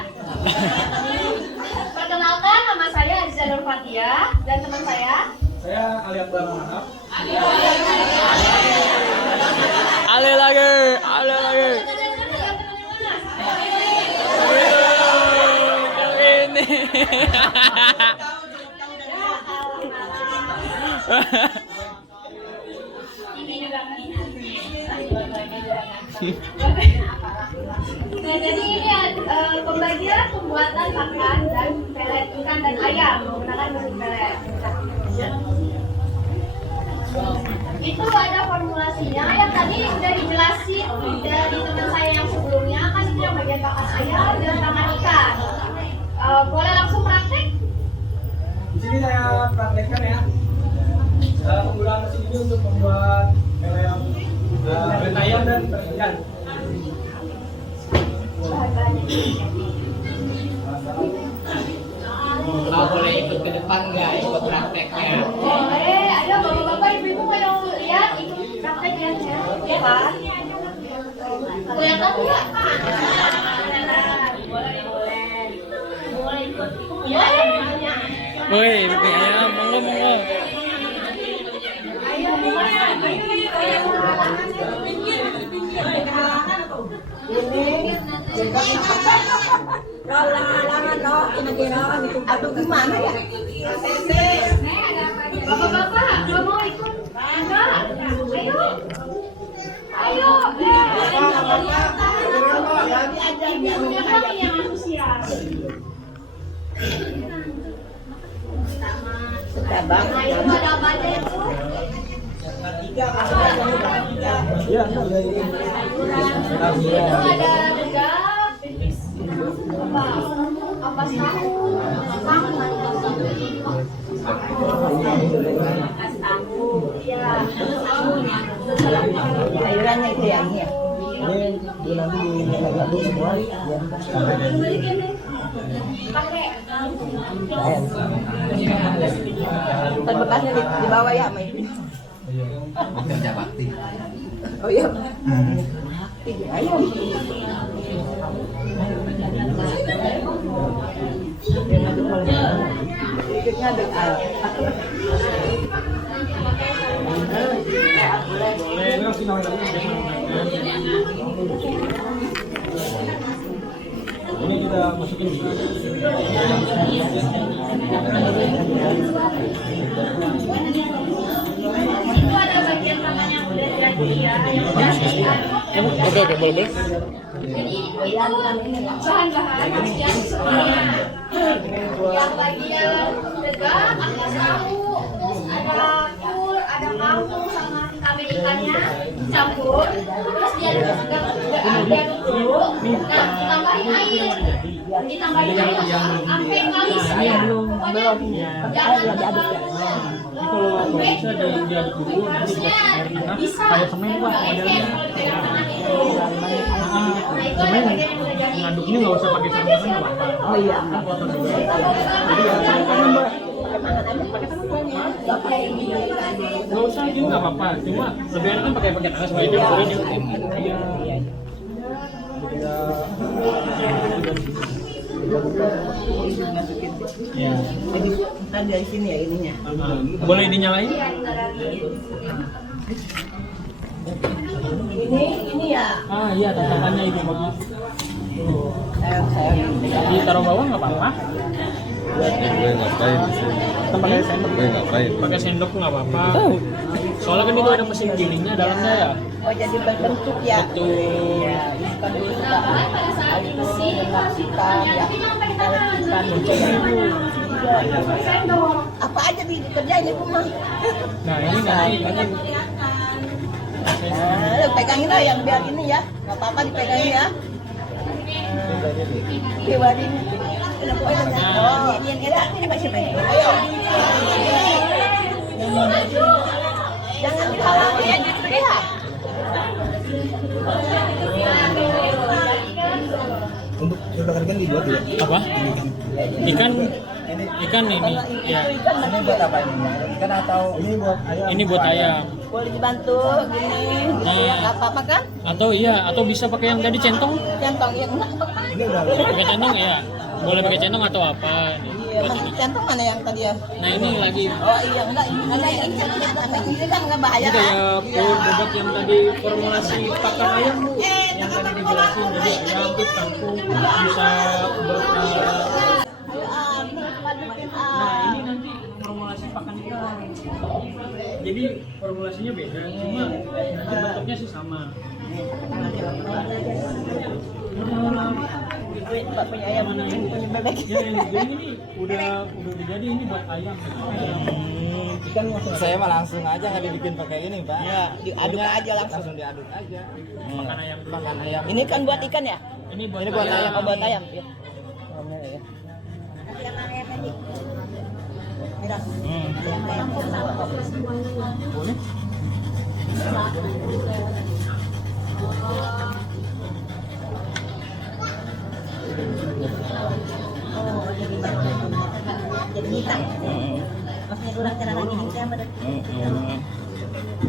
Perkenalkan, nama saya Aziza Nur Fatia dan teman saya. Saya Ali Akbar Manap. Ale lagi. Ini. Nah, jadi ini pembagian pembuatan pakan dan pelet ikan dan ayam menggunakan mesin pelet. Itu ada formulasinya yang tadi udah dijelasin dari teman saya yang sebelumnya, kan itu yang bagian pakan ayam dan pakan ikan. Boleh langsung praktek? Di sini saya praktekkan ya. Penggunaan mesin ini untuk membuat pelet ayam dan pelet ikan. Boleh ikut ke depan nggak ikut prakteknya? Boleh, ayo bapak-bapak ibu-ibu mau lihat ikut prakteknya ya kan? Kelihatan nggak? Boleh ikut. Woi, bikin ayam, monggo. Atau gimana ya? Bapak-bapak, nggak mau ikut? Enggak. Ayo. Ibunya kami yang antusias. Nah, itu ada apa aja itu? Itu ada dedak, ampas tahu, Sayurannya itu yang ini ya? pakai Bekasnya di bawah ya, Mai. Kerja bakti. Oh iya. Ayam. Ikutnya ada Ini kita masukin di itu ada bagian tangan yang udah jadi ya, yang udah Oke, boleh. Jadi itu bahan-bahan yang semuanya. Yang bagian degan, ada tahu, terus ada telur, ada kangkung sama kambing ikannya dicampur. Terus diaduk dulu. Nah, ditambahin air. Ditambahin air sampai kalis ya. Pokoknya jangan terlalu kalau bisa diaduk dulu nanti dikasih air tanah kayak semen Pak modelnya. Semen ngaduknya nggak usah pakai sarung tangan nggak apa-apa. Oh iya. Kotor juga. Jadi ya pakai tangan Mbak. Nggak usah itu nggak apa-apa. Cuma lebih enak kan pakai tangan supaya dia ini. Iya. Masukin. Ya. Lagi kan dari sini ya ininya. Boleh dinyalain? Ini ya. Ah iya, tatakannya itu maaf. Sayang. Ditaruh bawah nggak apa-apa. Ngapain sih? Kita pakai sendok. Ngapain? Pakai sendok nggak apa-apa. Soalnya kan itu ada mesin gilingnya dalamnya ya. Oh jadi berbentuk ya. Betul. Ya, ikan dulu kita air besi, ikan ya. Apa aja dikerjain ibu mah? Nah ini nanti Lu pegangin lah yang biar ini ya, nggak apa-apa dipegangin ya. Diwadin. Oh, ini masih main. Ayo. Jangan dihalangi ya, lihat. Untuk dibakarkan dibuat ya. apa? Ikan ini ya. Ini buat apa ini? Ikan atau ini buat ayam? Ini buat ayam. Boleh dibantu gini, gitu ya, nggak apa-apa kan? Atau bisa pakai yang tadi centong. Centong ya enggak apa-apa. Ini udah. Pakai centong ya. Boleh pakai centong atau apa? Iya, masih centong mana yang tadi ya? Nah ini lagi. Oh iya enggak, ini kan nggak bahaya Ini kan? kayak produk yang tadi formulasi pakan ayam Bu, yang tadi dijelasin jadi ayam terus kangkung bisa Nah ini nanti formulasi pakan ikan. Jadi formulasinya beda, cuma nanti bentuknya sih sama. Pak punya ayam, punya bebek. Ya yang ini udah jadi ini buat ayam. Ikan saya mah langsung aja nggak dibikin pakai ini Pak. Ya, diaduk aja langsung. Langsung diaduk aja. Pakan ayam. Pakan ayam. Ini kan buat ikan ya? Ini buat ayam. Oh, buat ayam. Ya. Boleh? Jadi hitam. Maksudnya kurang cara lagi hitam ada.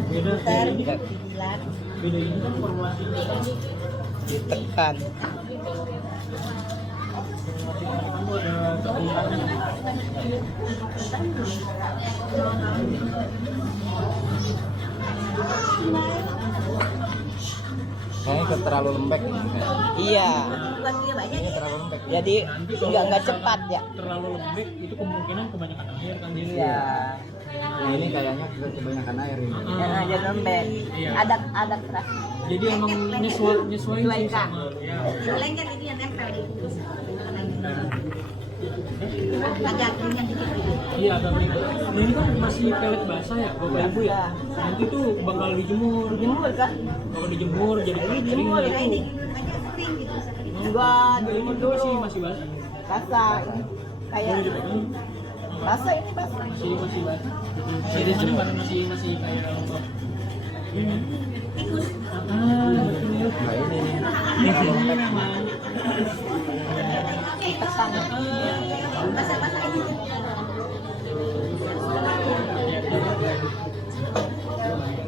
Beda Bilat. beda ini kan formulasinya Ditekan. Kayaknya terlalu lembek. Iya. Ini terlalu lembek. Jadi nggak cepat ya. terlalu lembek itu kemungkinan kebanyakan air kan dia. Iya. Nah ini kayaknya kita kebanyakan air ini. Yang aja lembek. Iya. Adat keras. Jadi emang nyesuaiin sih sama ya. Lain kan ini yang nempel di bungkus. Agak ringan dikit. Iya agak ringan. Nah, ini kan masih pelet basah ya Bapak Ibu ya. Nanti tuh bakal dijemur. Dijemur kan? Bakal dijemur jadi kering. Dijemur ya ini. Enggak, dijemur Itu dulu. masih basah. Basah ini. Kayak Boleh dipegang. basah ini basah. Masih basah. Jadi jemur masih kayak lembab. Betul. Nah ini terlalu lembek. Tekan. Basah-basah ini.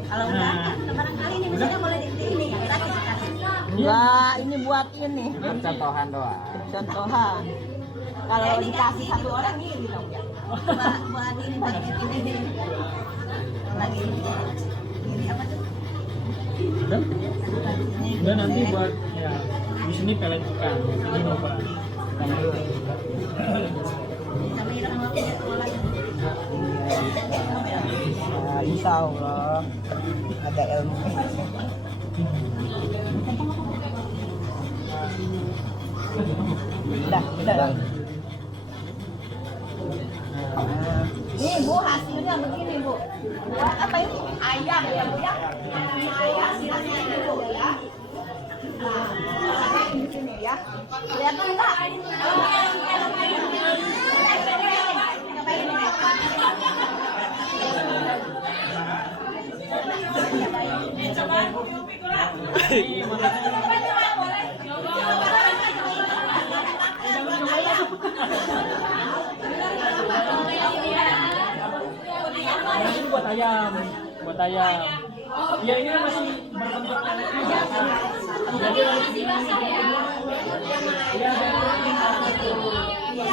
Kalau enggak, barangkali ini misalnya boleh di ini ya, lagi sekarang. Enggak, ini buat ini. Contohan doang. Contohan. Kalau dikasih satu orang ini dong ya. Buat ini bagi ini. Lagi ini apa tuh? Dan nanti buat ya di sini pelet ikan. Ini Bapak. Nah, insya Allah ada ilmu. Udah. Ini Bu hasilnya begini Bu. Buat apa ini? Ayam ya Bu ya. Ini ayam hasilnya Bu ya. Nah, di sini ya. Kelihatan enggak? Ini buat ayam. Ya ini kan masih berbentuk peletnya biasa. Jadi Iya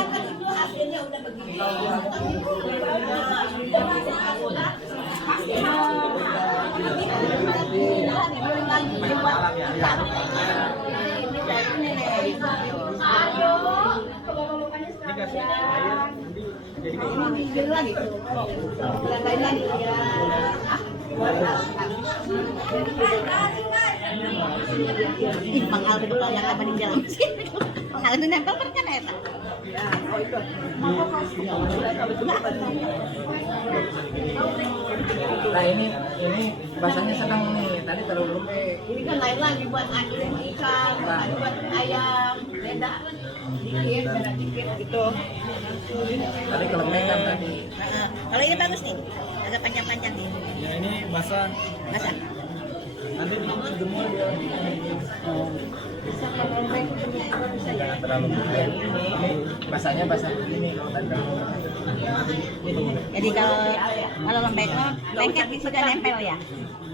kasih air nanti jadi kayak Ini digel lagi. Belandain lagi ya. Ih, Bang Al itu kalau yang apa di jalan sih. Bang Al itu nempel kan eta. Nah ini bahasanya sedang nih, tadi terlalu lembek. Ini kan lain lagi buat akhirin ikan, ada buat ayam, beda dikit, beda dikit gitu. Tadi kelembekan tadi. Kalau ini bagus nih, agak panjang-panjang nih. Ya ini basah. Basah. Nanti dijemur dia. Bisa kalau lembek punya ekor bisa ya. Jangan terlalu lembek. Ini basahnya basah begini kalau tadi kalau Jadi kalau lembek mah lengket di sudah nempel ya.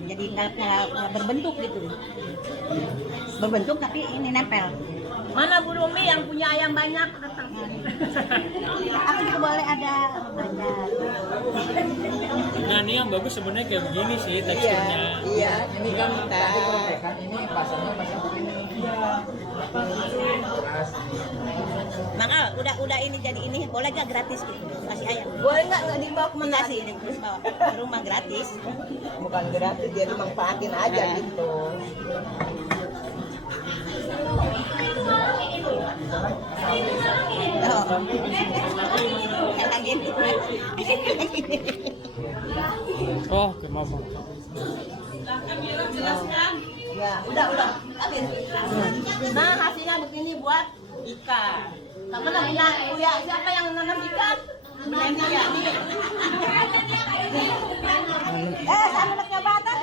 Jadi nggak berbentuk gitu. Berbentuk tapi ini nempel. Mana Bu Rumi yang punya ayam banyak datang. Aku juga boleh ada. Nah ini yang bagus sebenarnya kayak begini sih teksturnya. Iya, ini kan tadi kelembekan ini basahnya basah begini. Makal, udah ini jadi ini boleh gak gratis gitu kasih ayam? Boleh nggak dibawa ke mana sih ini terus bawa ke rumah gratis? Bukan gratis, dia dimanfaatin aja gitu. Oh, oke, maaf. Ya, udah habis. Nah, hasilnya begini buat ikan. Kamu lagi ya siapa yang nanam ikan? Nanti ya nih. Sama anaknya batas.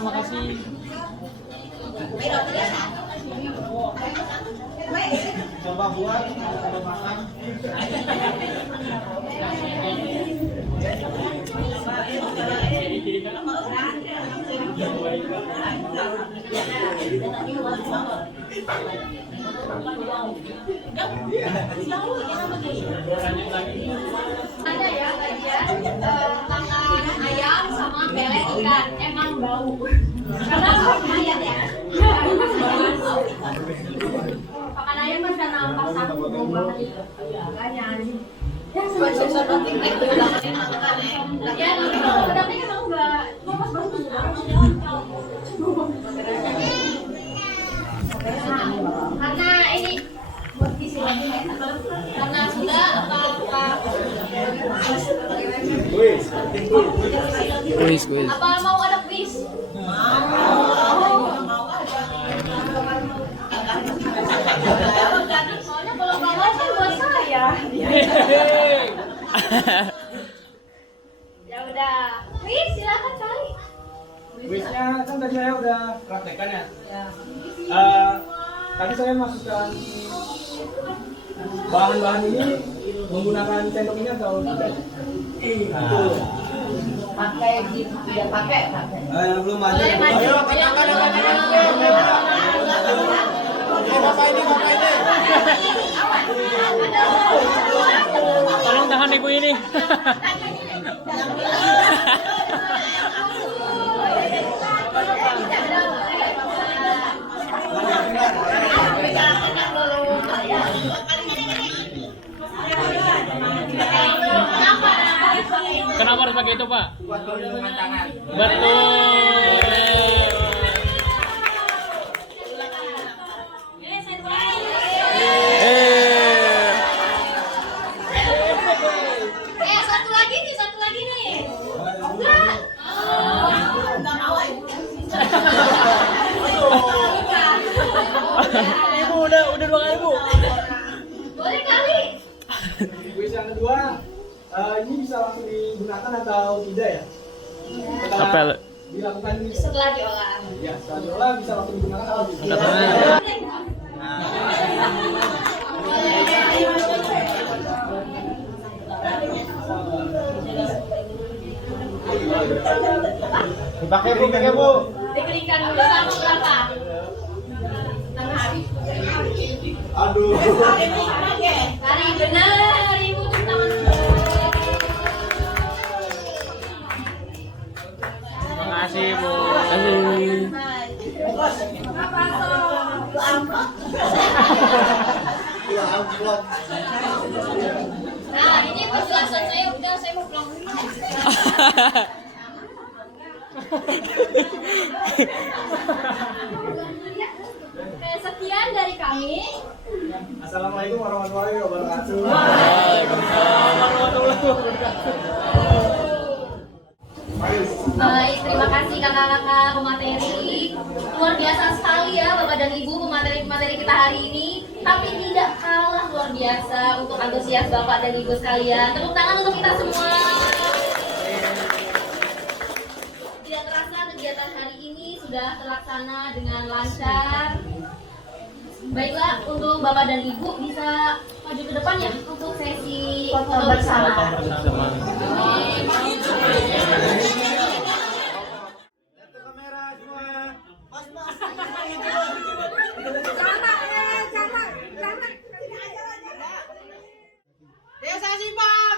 Makasih. Coba buat, coba makan. Ada ya bagian makan ayam sama pelet ikan emang bau. Karena ayam ya. Makan ayam kan karena pas aku bau banget itu. Makanya ya susah banget itu ya tapi kan aku nggak pas banget karena ini buat isi lagi karena sudah apa Kuis. apa mau ada kuis soalnya kalau nggak mau kan buat saya ya udah kuis silakan kali Kuisnya kan tadi saya udah praktekkan ya. Tadi saya masukkan bahan-bahan ini menggunakan sendok ini atau tidak? Pakai tidak pakai. Belum aja. Ayo, Bapak ini. Tolong tahan ibu ini. Kenapa harus pakai itu, Pak? Buat perlindungan tangan. Betul. satu lagi nih. Enggak. Enggak mau. Ibu udah 2 kali, Bu. Boleh kali. Kuis yang kedua, ini bisa langsung digunakan atau tidak ya? Apel. Dilakukan ini. Setelah diolah. Ya, setelah diolah bisa langsung digunakan atau tidak? Dipakai Bu, pakai Bu. Dikeringkan dulu sama berapa? Setengah hari. Aduh. Hari benar, Ibu tangan. Penjelasan saya udah, saya mau pulang dulu. Oke, sekian dari kami. Assalamualaikum warahmatullahi wabarakatuh. Waalaikumsalam warahmatullahi wabarakatuh. Baik, terima kasih kakak-kakak pemateri. Luar biasa sekali ya Bapak dan Ibu pemateri-pemateri kita hari ini. Tapi tidak kalah luar biasa untuk antusias Bapak dan Ibu sekalian. Tepuk tangan untuk kita semua. Tidak terasa kegiatan hari ini sudah terlaksana dengan lancar. Baiklah, untuk Bapak dan Ibu bisa maju ke depan ya untuk sesi foto bersama. Desa Sipak.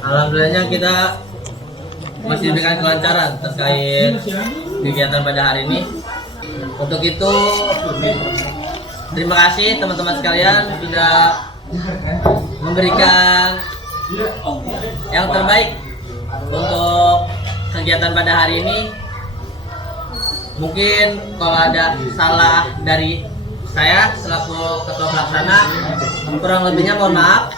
Alhamdulillahnya kita masih diberikan kelancaran terkait kegiatan pada hari ini. Untuk itu terima kasih teman-teman sekalian sudah memberikan yang terbaik untuk kegiatan pada hari ini. Mungkin kalau ada salah dari saya selaku ketua pelaksana, kurang lebihnya mohon maaf.